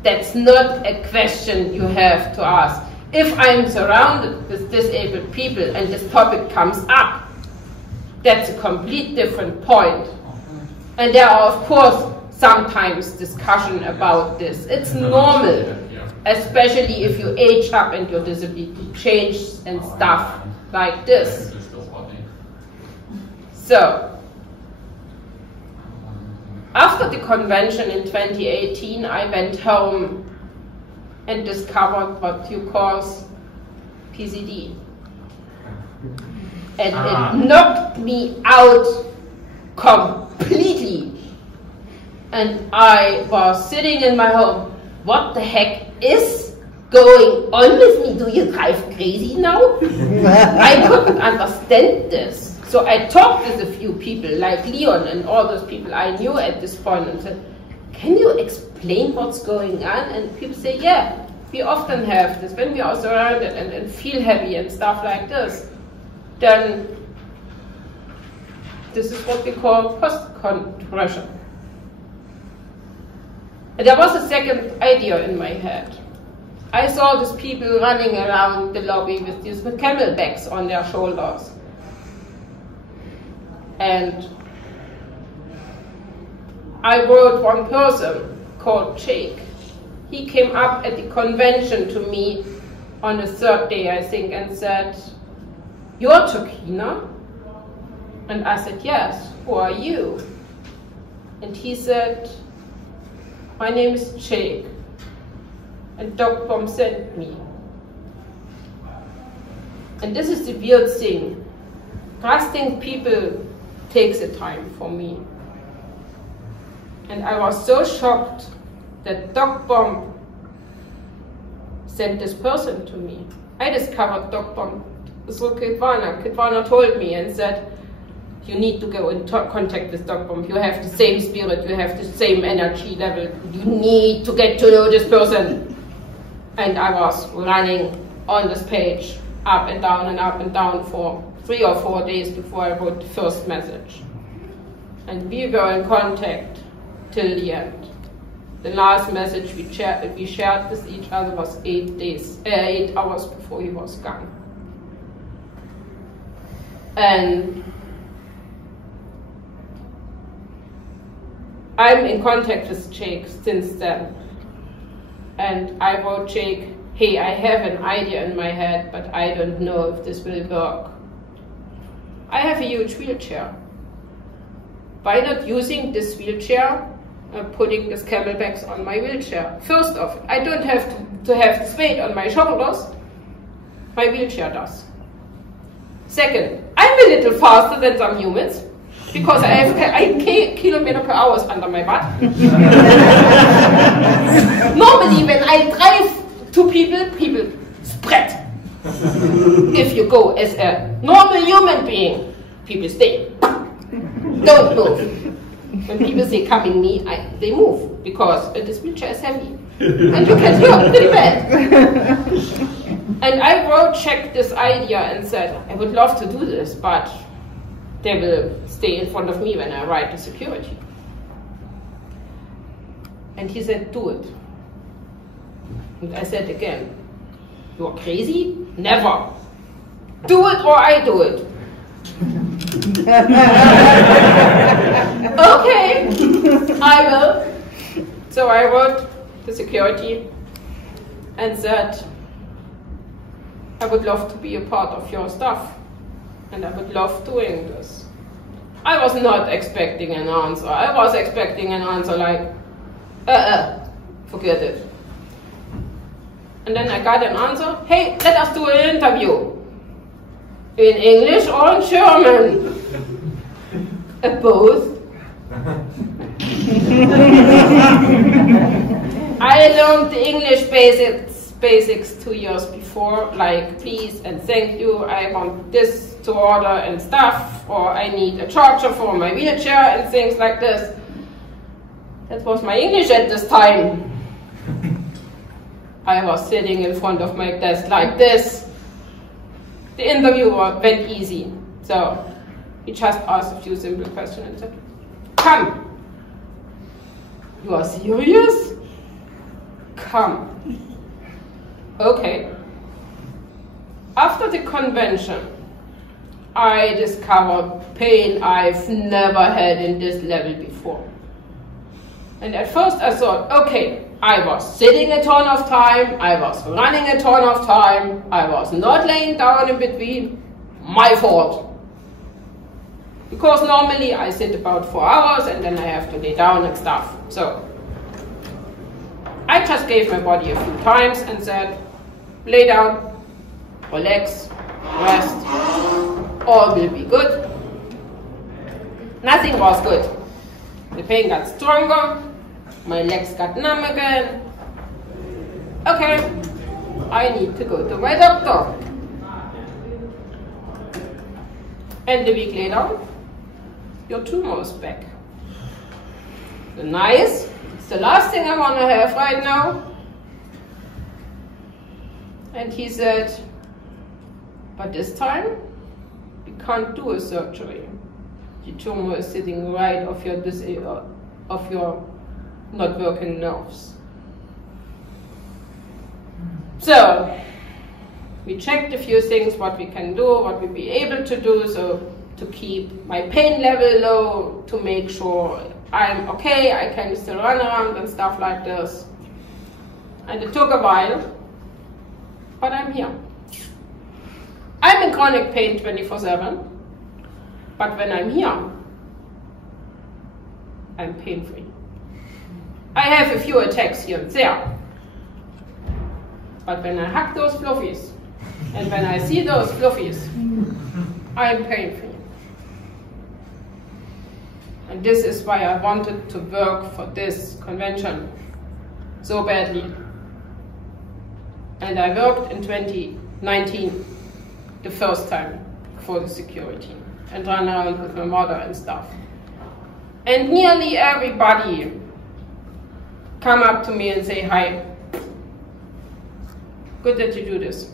That's not a question you have to ask. If I'm surrounded with disabled people and this topic comes up, that's a complete different point. And there are, of course, sometimes discussion about this. It's normal, especially if you age up and your disability changes and stuff like this. So, after the convention in 2018, I went home and discovered what you call PCD. And it knocked me out completely. And I was sitting in my home. What the heck is going on with me? Do you drive crazy now? I couldn't understand this. So I talked with a few people like Leon and all those people I knew at this point and said, can you explain what's going on? And people say, yeah, we often have this when we are surrounded and feel happy and stuff like this. Then this is what we call post-conversion. And there was a second idea in my head. I saw these people running around the lobby with these camelbacks on their shoulders. And I wrote one person called Jake. He came up at the convention to me on the 3rd day, I think, and said, you're Terkina? And I said, yes, who are you? And he said, my name is Jake, and Doc Bomb sent me. And this is the weird thing. Trusting people takes a time for me. And I was so shocked that Doc Bomb sent this person to me. I discovered Doc Bomb through Kitwana. Kitwana told me and said, you need to go in contact with Doc Bomb. You have the same spirit, you have the same energy level. You need to get to know this person. And I was running on this page, up and down for 3 or 4 days before I wrote the first message. And we were in contact till the end. The last message we shared with each other was 8 hours before he was gone. And I'm in contact with Jake since then. And I wrote Jake, hey, I have an idea in my head, but I don't know if this will work. I have a huge wheelchair. Why not using this wheelchair and putting these camelbacks on my wheelchair? First off, I don't have to have this weight on my shoulders. My wheelchair does. Second, I'm a little faster than some humans because I have 8 kilometers per hour under my butt. Normally, when I drive to people, people spread. If you go as a normal human being, people stay. Don't move. When people say coming me, they move because this wheelchair is heavy. And you can hurt pretty bad. And I wrote Jack this idea and said, I would love to do this, but they will stay in front of me when I ride the security. And he said, do it. And I said again, you're crazy? Never. Do it or I do it. Okay, I will. So I wrote the security and said, I would love to be a part of your stuff and I would love doing this. I was not expecting an answer. I was expecting an answer like, forget it. And then I got an answer, hey, let us do an interview. In English or in German? Both. I learned the English basics 2 years before, like please and thank you, I want this to order and stuff, or I need a charger for my wheelchair and things like this. That was my English at this time. I was sitting in front of my desk like this. The interview went easy, so he just asked a few simple questions and said, come. You are serious? Come. Okay. After the convention, I discovered pain I've never had in this level before. And at first I thought, okay, I was sitting a ton of time, I was running a ton of time, I was not laying down in between, my fault. Because normally I sit about 4 hours and then I have to lay down and stuff. So I just gave my body a few times and said, lay down, relax, rest, all will be good. Nothing was good. The pain got stronger, my legs got numb again. Okay, I need to go to my doctor. And a week later, your tumor is back. So nice, it's the last thing I want to have right now. And he said, but this time, we can't do a surgery. The tumor is sitting right off your not working nerves. So we checked a few things, what we can do, what we'll be able to do, so to keep my pain level low, to make sure I'm okay, I can still run around and stuff like this. And it took a while, but I'm here. I'm in chronic pain 24/7, but when I'm here, I'm pain-free. I have a few attacks here and there, but when I hug those fluffies, and when I see those fluffies, I'm pain-free. And this is why I wanted to work for this convention so badly. And I worked in 2019, the first time, for the security, and ran around with my mother and stuff. And nearly everybody come up to me and say, hi, good that you do this.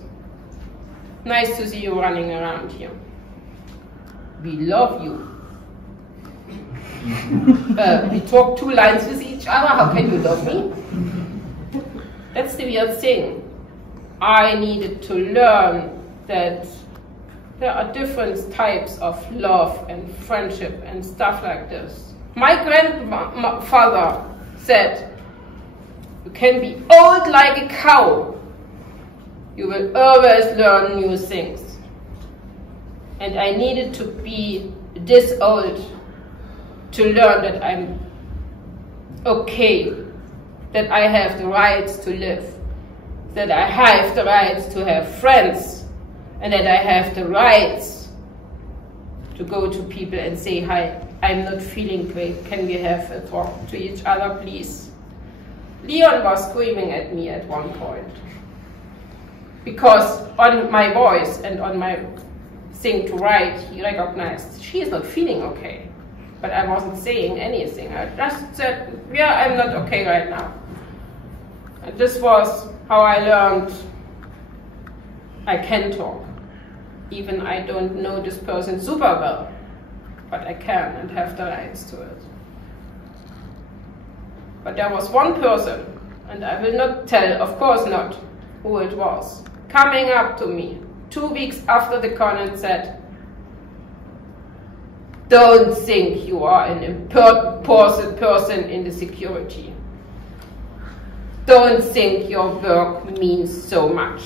Nice to see you running around here. We love you. We talk 2 lines with each other, how can you love me? That's the weird thing. I needed to learn that there are different types of love and friendship and stuff like this. My grandfather said, you can be old like a cow. You will always learn new things. And I needed to be this old to learn that I'm okay, that I have the rights to live, that I have the rights to have friends, and that I have the rights to go to people and say, hi, I'm not feeling great, can we have a talk to each other, please? Leon was screaming at me at one point, because on my voice and on my thing to write, he recognized she is not feeling okay. But I wasn't saying anything. I just said, yeah, I'm not okay right now. And this was how I learned I can talk. Even I don't know this person super well, but I can and have the rights to it. But there was one person, and I will not tell, of course not, who it was, coming up to me 2 weeks after the con and said, don't think you are an important person in the security. Don't think your work means so much.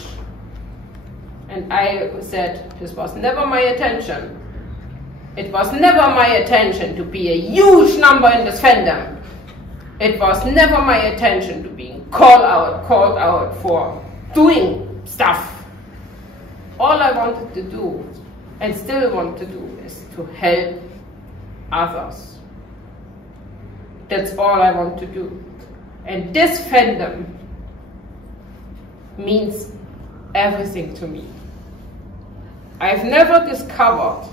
And I said, this was never my intention. It was never my intention to be a huge number in this fandom. It was never my intention to be called out for doing stuff. All I wanted to do, and still want to do, is to help others. That's all I want to do. And this fandom means everything to me. I've never discovered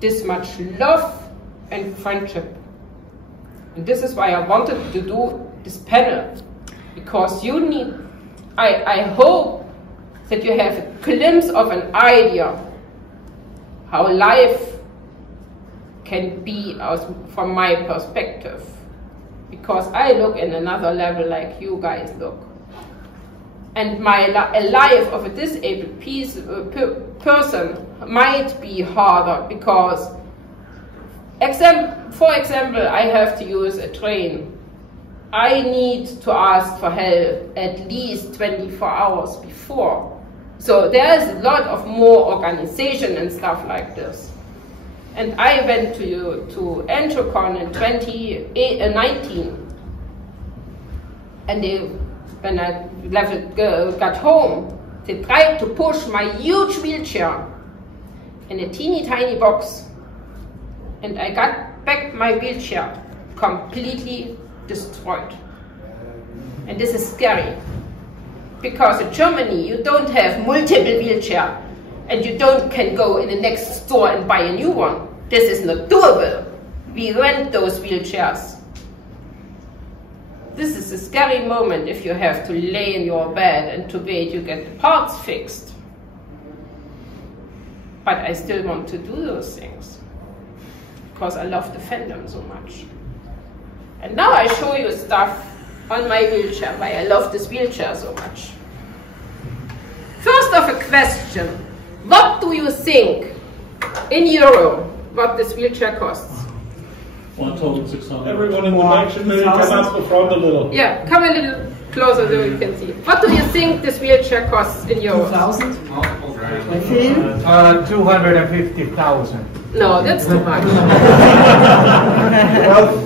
this much love and friendship. And this is why I wanted to do this panel. Because you need, I hope that you have a glimpse of an idea how life can be from my perspective. Because I look in another level like you guys look. And a life of a disabled person might be harder because, for example, I have to use a train. I need to ask for help at least 24 hours before. So there is a lot of more organization and stuff like this. And I went to Entrocon in 2019. And when I got home, they tried to push my huge wheelchair in a teeny tiny box. And I got back my wheelchair completely destroyed. And this is scary. Because in Germany, you don't have multiple wheelchairs. And you can go in the next store and buy a new one. This is not doable. We rent those wheelchairs. This is a scary moment if you have to lay in your bed and to wait you get the parts fixed. But I still want to do those things because I love the fandom so much. And now I show you stuff on my wheelchair, why I love this wheelchair so much. First of a question, what do you think in euro what this wheelchair costs? 1,600. Everyone in the back should maybe come up the front a little. Yeah, come a little closer so you can see. What do you think this wheelchair costs in euros? 250,000. No, that's too much.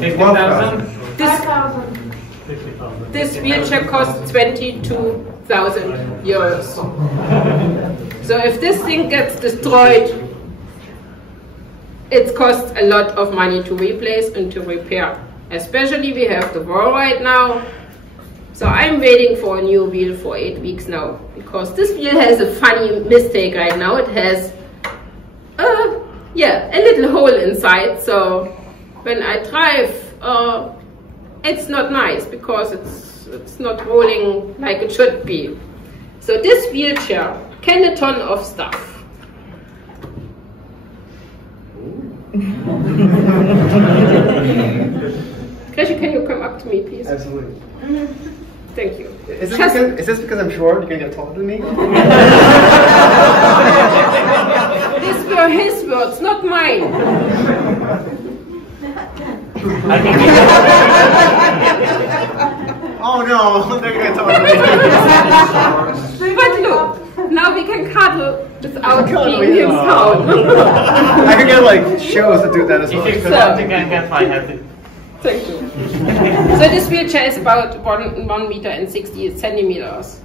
50,000? This wheelchair costs 22,000 euros. So if this thing gets destroyed, it costs a lot of money to replace and to repair. Especially we have the war right now. So I'm waiting for a new wheel for 8 weeks now. Because this wheel has a funny mistake right now. It has a little hole inside. So when I drive, it's not nice because it's not rolling like it should be. So this wheelchair can a ton of stuff. Gretchen, can you come up to me, please? Absolutely. Thank you. Is this because I'm short? You can get taller than me? These were his words, not mine. Oh no, they're gonna talk to me. But look, now we can cuddle without being him down. I can get like shows to do that as well. If you could, I think I get my head. Thank you. So this wheelchair is about 1 meter and 60 centimeters,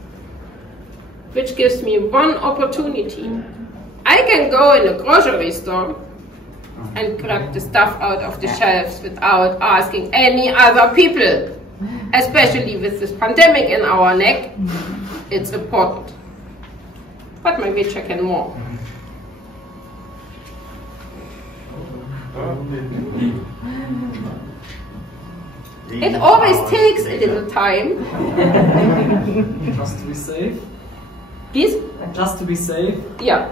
which gives me one opportunity. I can go in a grocery store and grab the stuff out of the shelves without asking any other people. Especially with this pandemic in our neck, it's important. But my wheelchair can more. It always takes a little time. Just to be safe? Please? Just to be safe? Yeah.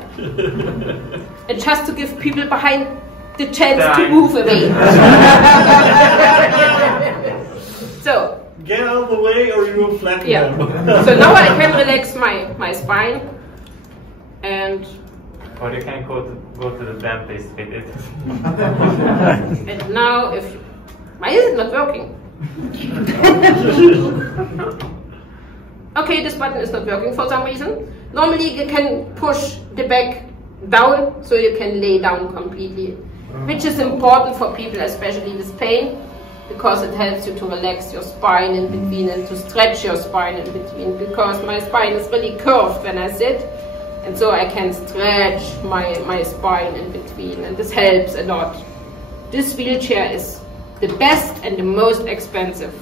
And just to give people behind the chance to move away. So. Get out of the way or you will flatten them. So now I can relax my spine. And or you can go to the dentist with it. And now why is it not working? Okay, this button is not working for some reason. Normally you can push the back down so you can lay down completely, which is important for people especially with pain, because it helps you to relax your spine in between and to stretch your spine in between, because my spine is really curved when I sit, and so I can stretch my spine in between, and this helps a lot. This wheelchair is the best and the most expensive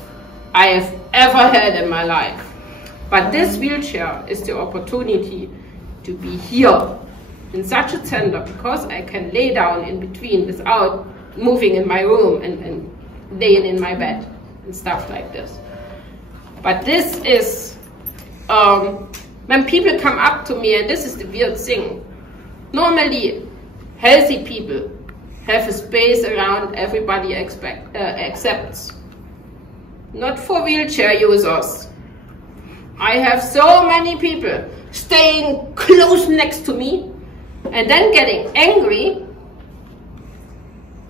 I have ever had in my life. But this wheelchair is the opportunity to be here in such a center, because I can lay down in between without moving in my room and laying in my bed and stuff like this. But this is, when people come up to me, and this is the weird thing, normally healthy people have a space around everybody accepts. Not for wheelchair users. I have so many people staying close next to me and then getting angry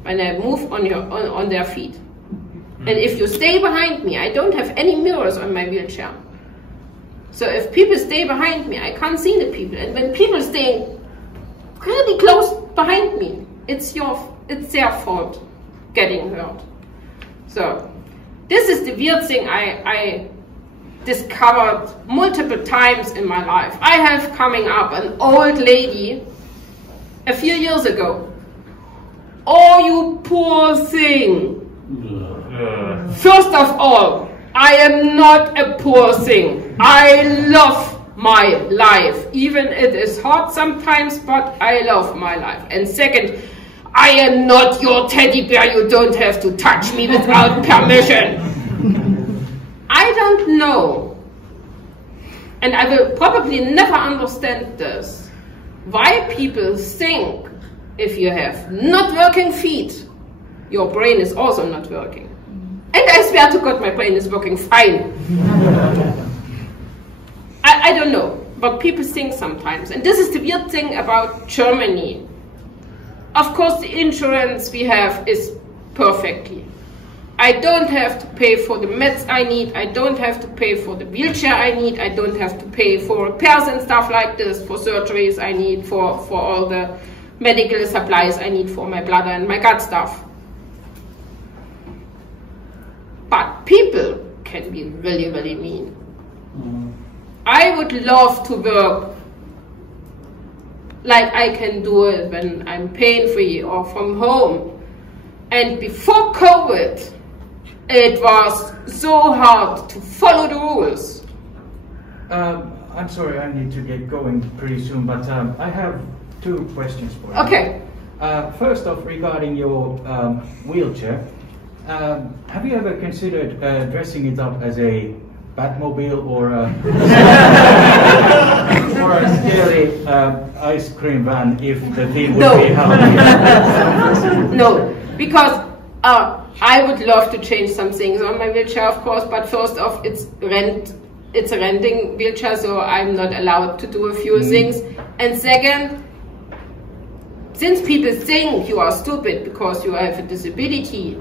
when I move on their feet. And if you stay behind me, I don't have any mirrors on my wheelchair. So if people stay behind me, I can't see the people. And when people stay really close behind me, it's their fault getting hurt. So this is the weird thing I discovered multiple times in my life. I have coming up an old lady a few years ago. Oh, you poor thing. First of all, I am not a poor thing. I love my life. Even it is hard sometimes, but I love my life. And second, I am not your teddy bear. You don't have to touch me without permission. I don't know, and I will probably never understand this, why people think if you have not working feet, your brain is also not working. And I swear to God, my brain is working fine. I don't know, but people think sometimes. And this is the weird thing about Germany. Of course, the insurance we have is perfectly. I don't have to pay for the meds I need. I don't have to pay for the wheelchair I need. I don't have to pay for repairs and stuff like this, for surgeries I need, for all the medical supplies I need for my bladder and my gut stuff. But people can be really, really mean. I would love to work like I can do it when I'm pain-free or from home. And before COVID, it was so hard to follow the rules. I'm sorry, I need to get going pretty soon, but I have two questions for you. Okay. First off, regarding your wheelchair, have you ever considered dressing it up as a Batmobile or a scary ice cream van if the theme would be healthy? No, because I would love to change some things on my wheelchair, of course, but first off, it's a renting wheelchair, so I'm not allowed to do a few things. And second, since people think you are stupid because you have a disability,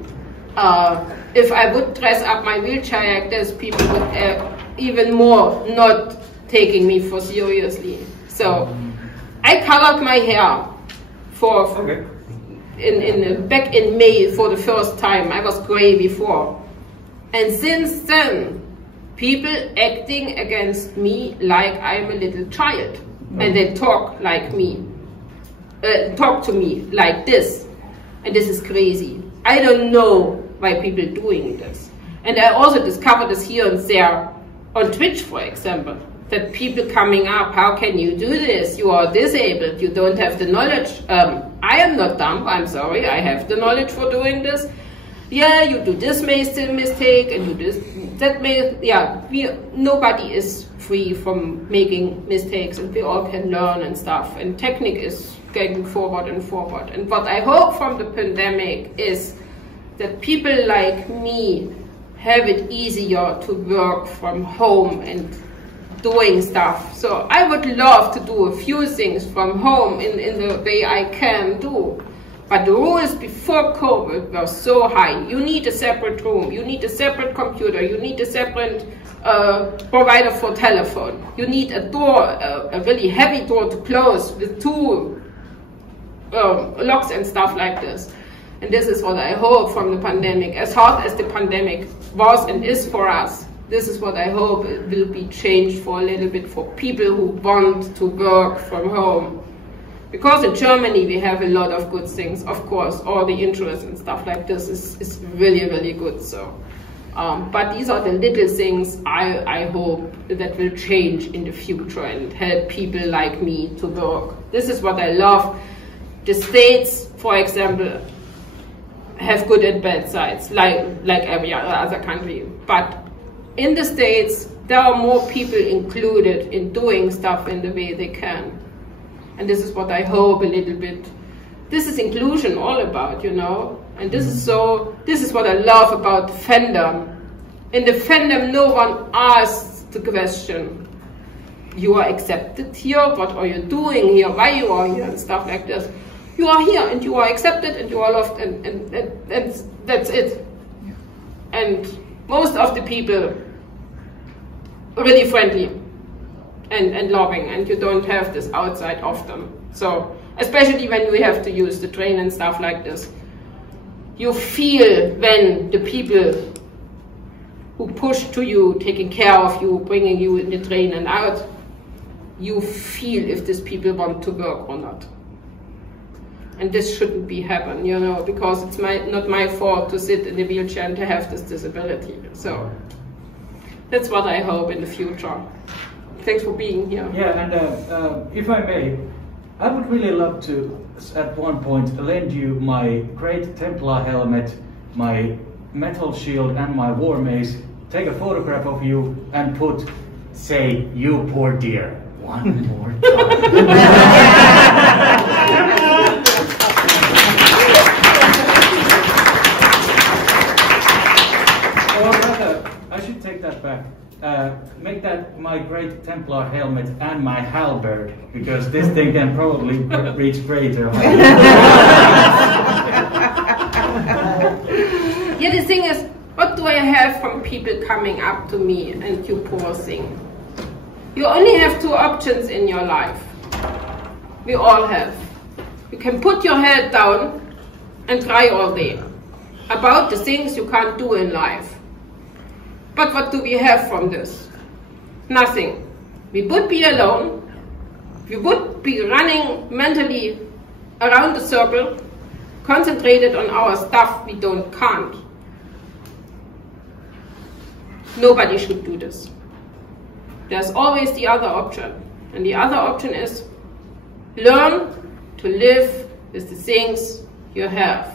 if I would dress up my wheelchair like this, people would even more not taking me for seriously. So I colored my hair back in May for the first time. I was gray before. And since then, people acting against me like I'm a little child. And they talk like me, talk to me like this. And this is crazy. I don't know why people are doing this. And I also discovered this here and there on Twitch, for example, that people coming up, how can you do this? You are disabled, you don't have the knowledge. I am not dumb, I'm sorry, I have the knowledge for doing this. Yeah, you do this mistake and you do this, that may, yeah, nobody is free from making mistakes, and we all can learn and stuff, and technique is getting forward and forward. And what I hope from the pandemic is that people like me have it easier to work from home and doing stuff. So I would love to do a few things from home in the way I can do. But the rules before COVID were so high. You need a separate room, you need a separate computer, you need a separate provider for telephone. You need a door, a really heavy door to close with 2 locks and stuff like this. And this is what I hope from the pandemic. As hard as the pandemic was and is for us, this is what I hope it will be changed for a little bit for people who want to work from home. Because in Germany we have a lot of good things, of course, all the interest and stuff like this is really, really good. So, but these are the little things I hope that will change in the future and help people like me to work. This is what I love. The States, for example, have good and bad sides, like every other country. But in the States, there are more people included in doing stuff in the way they can. And this is what I hope a little bit. This is inclusion all about, you know. And this is what I love about fandom. In the fandom, no one asks the question, you are accepted here, what are you doing here, why you are here, and stuff like this. You are here and you are accepted and you are loved, and that's it. And most of the people are really friendly and loving, and you don't have this outside of them. So, especially when we have to use the train and stuff like this, you feel when the people who push to you, taking care of you, bringing you in the train and out, you feel if these people want to work or not. And this shouldn't be happen, you know, because it's not my fault to sit in a wheelchair and to have this disability. So that's what I hope in the future. Thanks for being here. Yeah, and if I may, I would really love to, at one point, lend you my great Templar helmet, my metal shield, and my war mace, take a photograph of you, and put, say, you poor dear, one more time. I should take that back. Make that my great Templar helmet and my halberd, because this thing can probably reach greater height. Yeah, the thing is, what do I have from people coming up to me and you poor thing? You only have 2 options in your life. We all have. You can put your head down and cry all day about the things you can't do in life. But what do we have from this? Nothing. We would be alone. We would be running mentally around the circle, concentrated on our stuff we can't. Nobody should do this. There's always the other option. And the other option is learn to live with the things you have.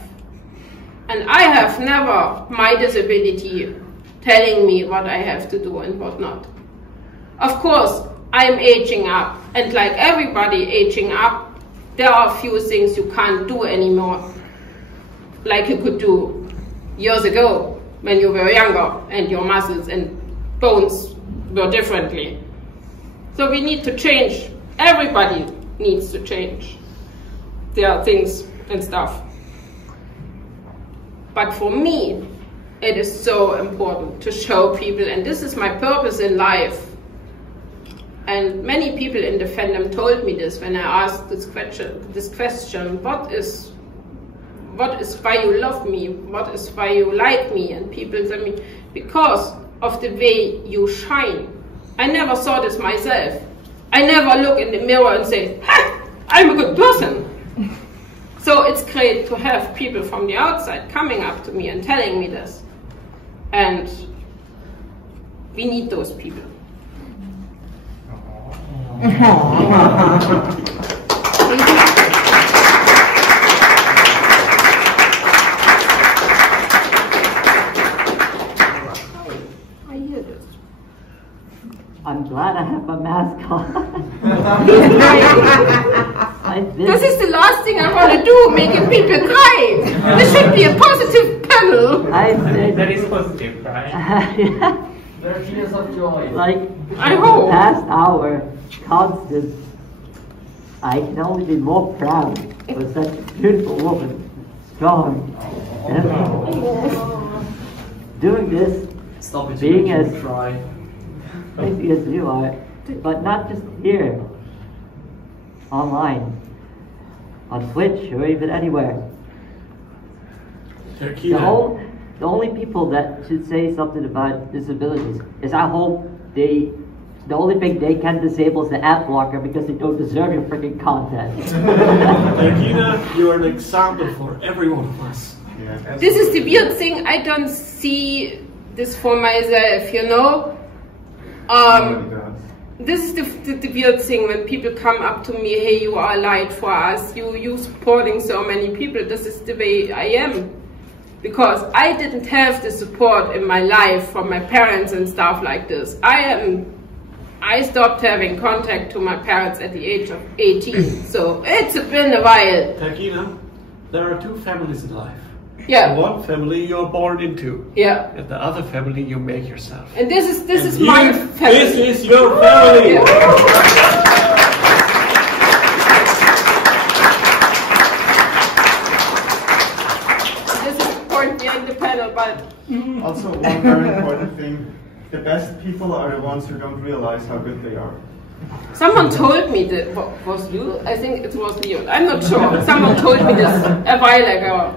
And I have never my disability telling me what I have to do and what not. Of course, I'm aging up, and like everybody aging up, there are a few things you can't do anymore, like you could do years ago when you were younger and your muscles and bones were differently. So we need to change. Everybody needs to change their things and stuff. But for me, it is so important to show people, and this is my purpose in life. And many people in the fandom told me this when I asked this question, what is why you love me? What is why you like me? And people tell me, because of the way you shine. I never saw this myself. I never look in the mirror and say, ha, I'm a good person. So it's great to have people from the outside coming up to me and telling me this. And we need those people. I'm glad I have my mask on. This is the last thing I want to do, making people cry. This should be a positive panel. I said, that is positive, right? Yeah. There are tears of joy. Like, I hope. the past hour, constant, I can only be more proud of such a beautiful woman, strong, and doing this, Stop it, being you as cry. crazy as you are, but not just here, online, on Twitch, or even anywhere. Terkina. The only people that should say something about disabilities is I hope the only thing they can disable is the ad blocker because they don't deserve your freaking content. Terkina, you are an example for every one of us. Yeah. This is the weird thing. I don't see this for myself, you know? This is the weird thing when people come up to me, hey, you are a light for us, you supporting so many people. This is the way I am. Because I didn't have the support in my life from my parents and stuff like this. I stopped having contact to my parents at the age of 18, so it's been a while. Terkina, there are two families in life. Yeah. One family you're born into. Yeah. And the other family you make yourself. And this is my family. This is your family. Yeah. The panel, but Also, one very important thing, the best people are the ones who don't realize how good they are. someone told me that, was you? I think it was you. I'm not sure. Someone told me this a while ago.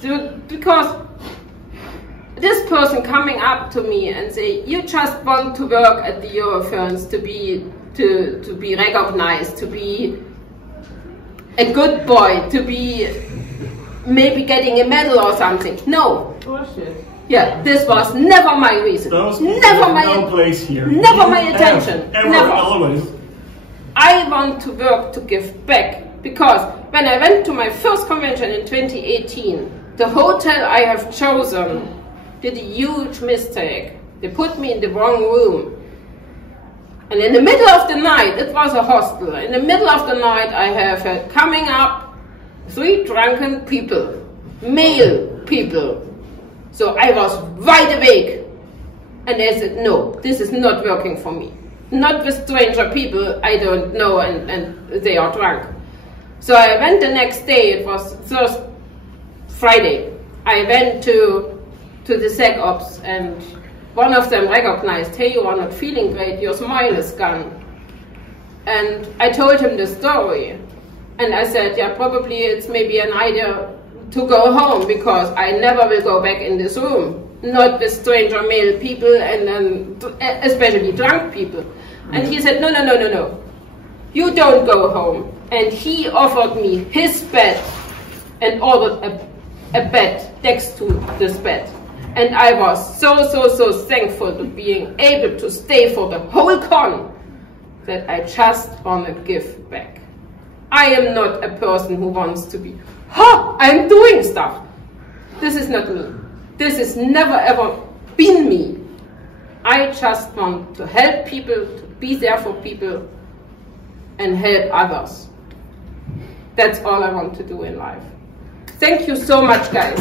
So, because this person coming up to me and say, you just want to work at the Eurofurence to be recognized, to be a good boy, to be maybe getting a medal or something. No. Bullshit. Yeah, this was never my reason. Those Never my no place here. Never my intention. Ever, Never. always. I want to work to give back, because when I went to my first convention in 2018, the hotel I have chosen did a huge mistake. They put me in the wrong room. And in the middle of the night, it was a hostel, in the middle of the night I have had coming up 3 drunken people, male people. So I was wide awake. And I said, no, this is not working for me. Not with stranger people I don't know and they are drunk. So I went the next day, it was Friday. I went to the Sec Ops and one of them recognized, hey, you are not feeling great, your smile is gone. And I told him the story. And I said, yeah, probably it's maybe an idea to go home because I never will go back in this room. Not with stranger male people and especially drunk people. And he said, no. You don't go home. And he offered me his bed and ordered a bed next to this bed. And I was so thankful to being able to stay for the whole con that I just want to give back. I am not a person who wants to be, I'm doing stuff. This is not me. This has never ever been me. I just want to help people, to be there for people and help others. That's all I want to do in life. Thank you so much, guys.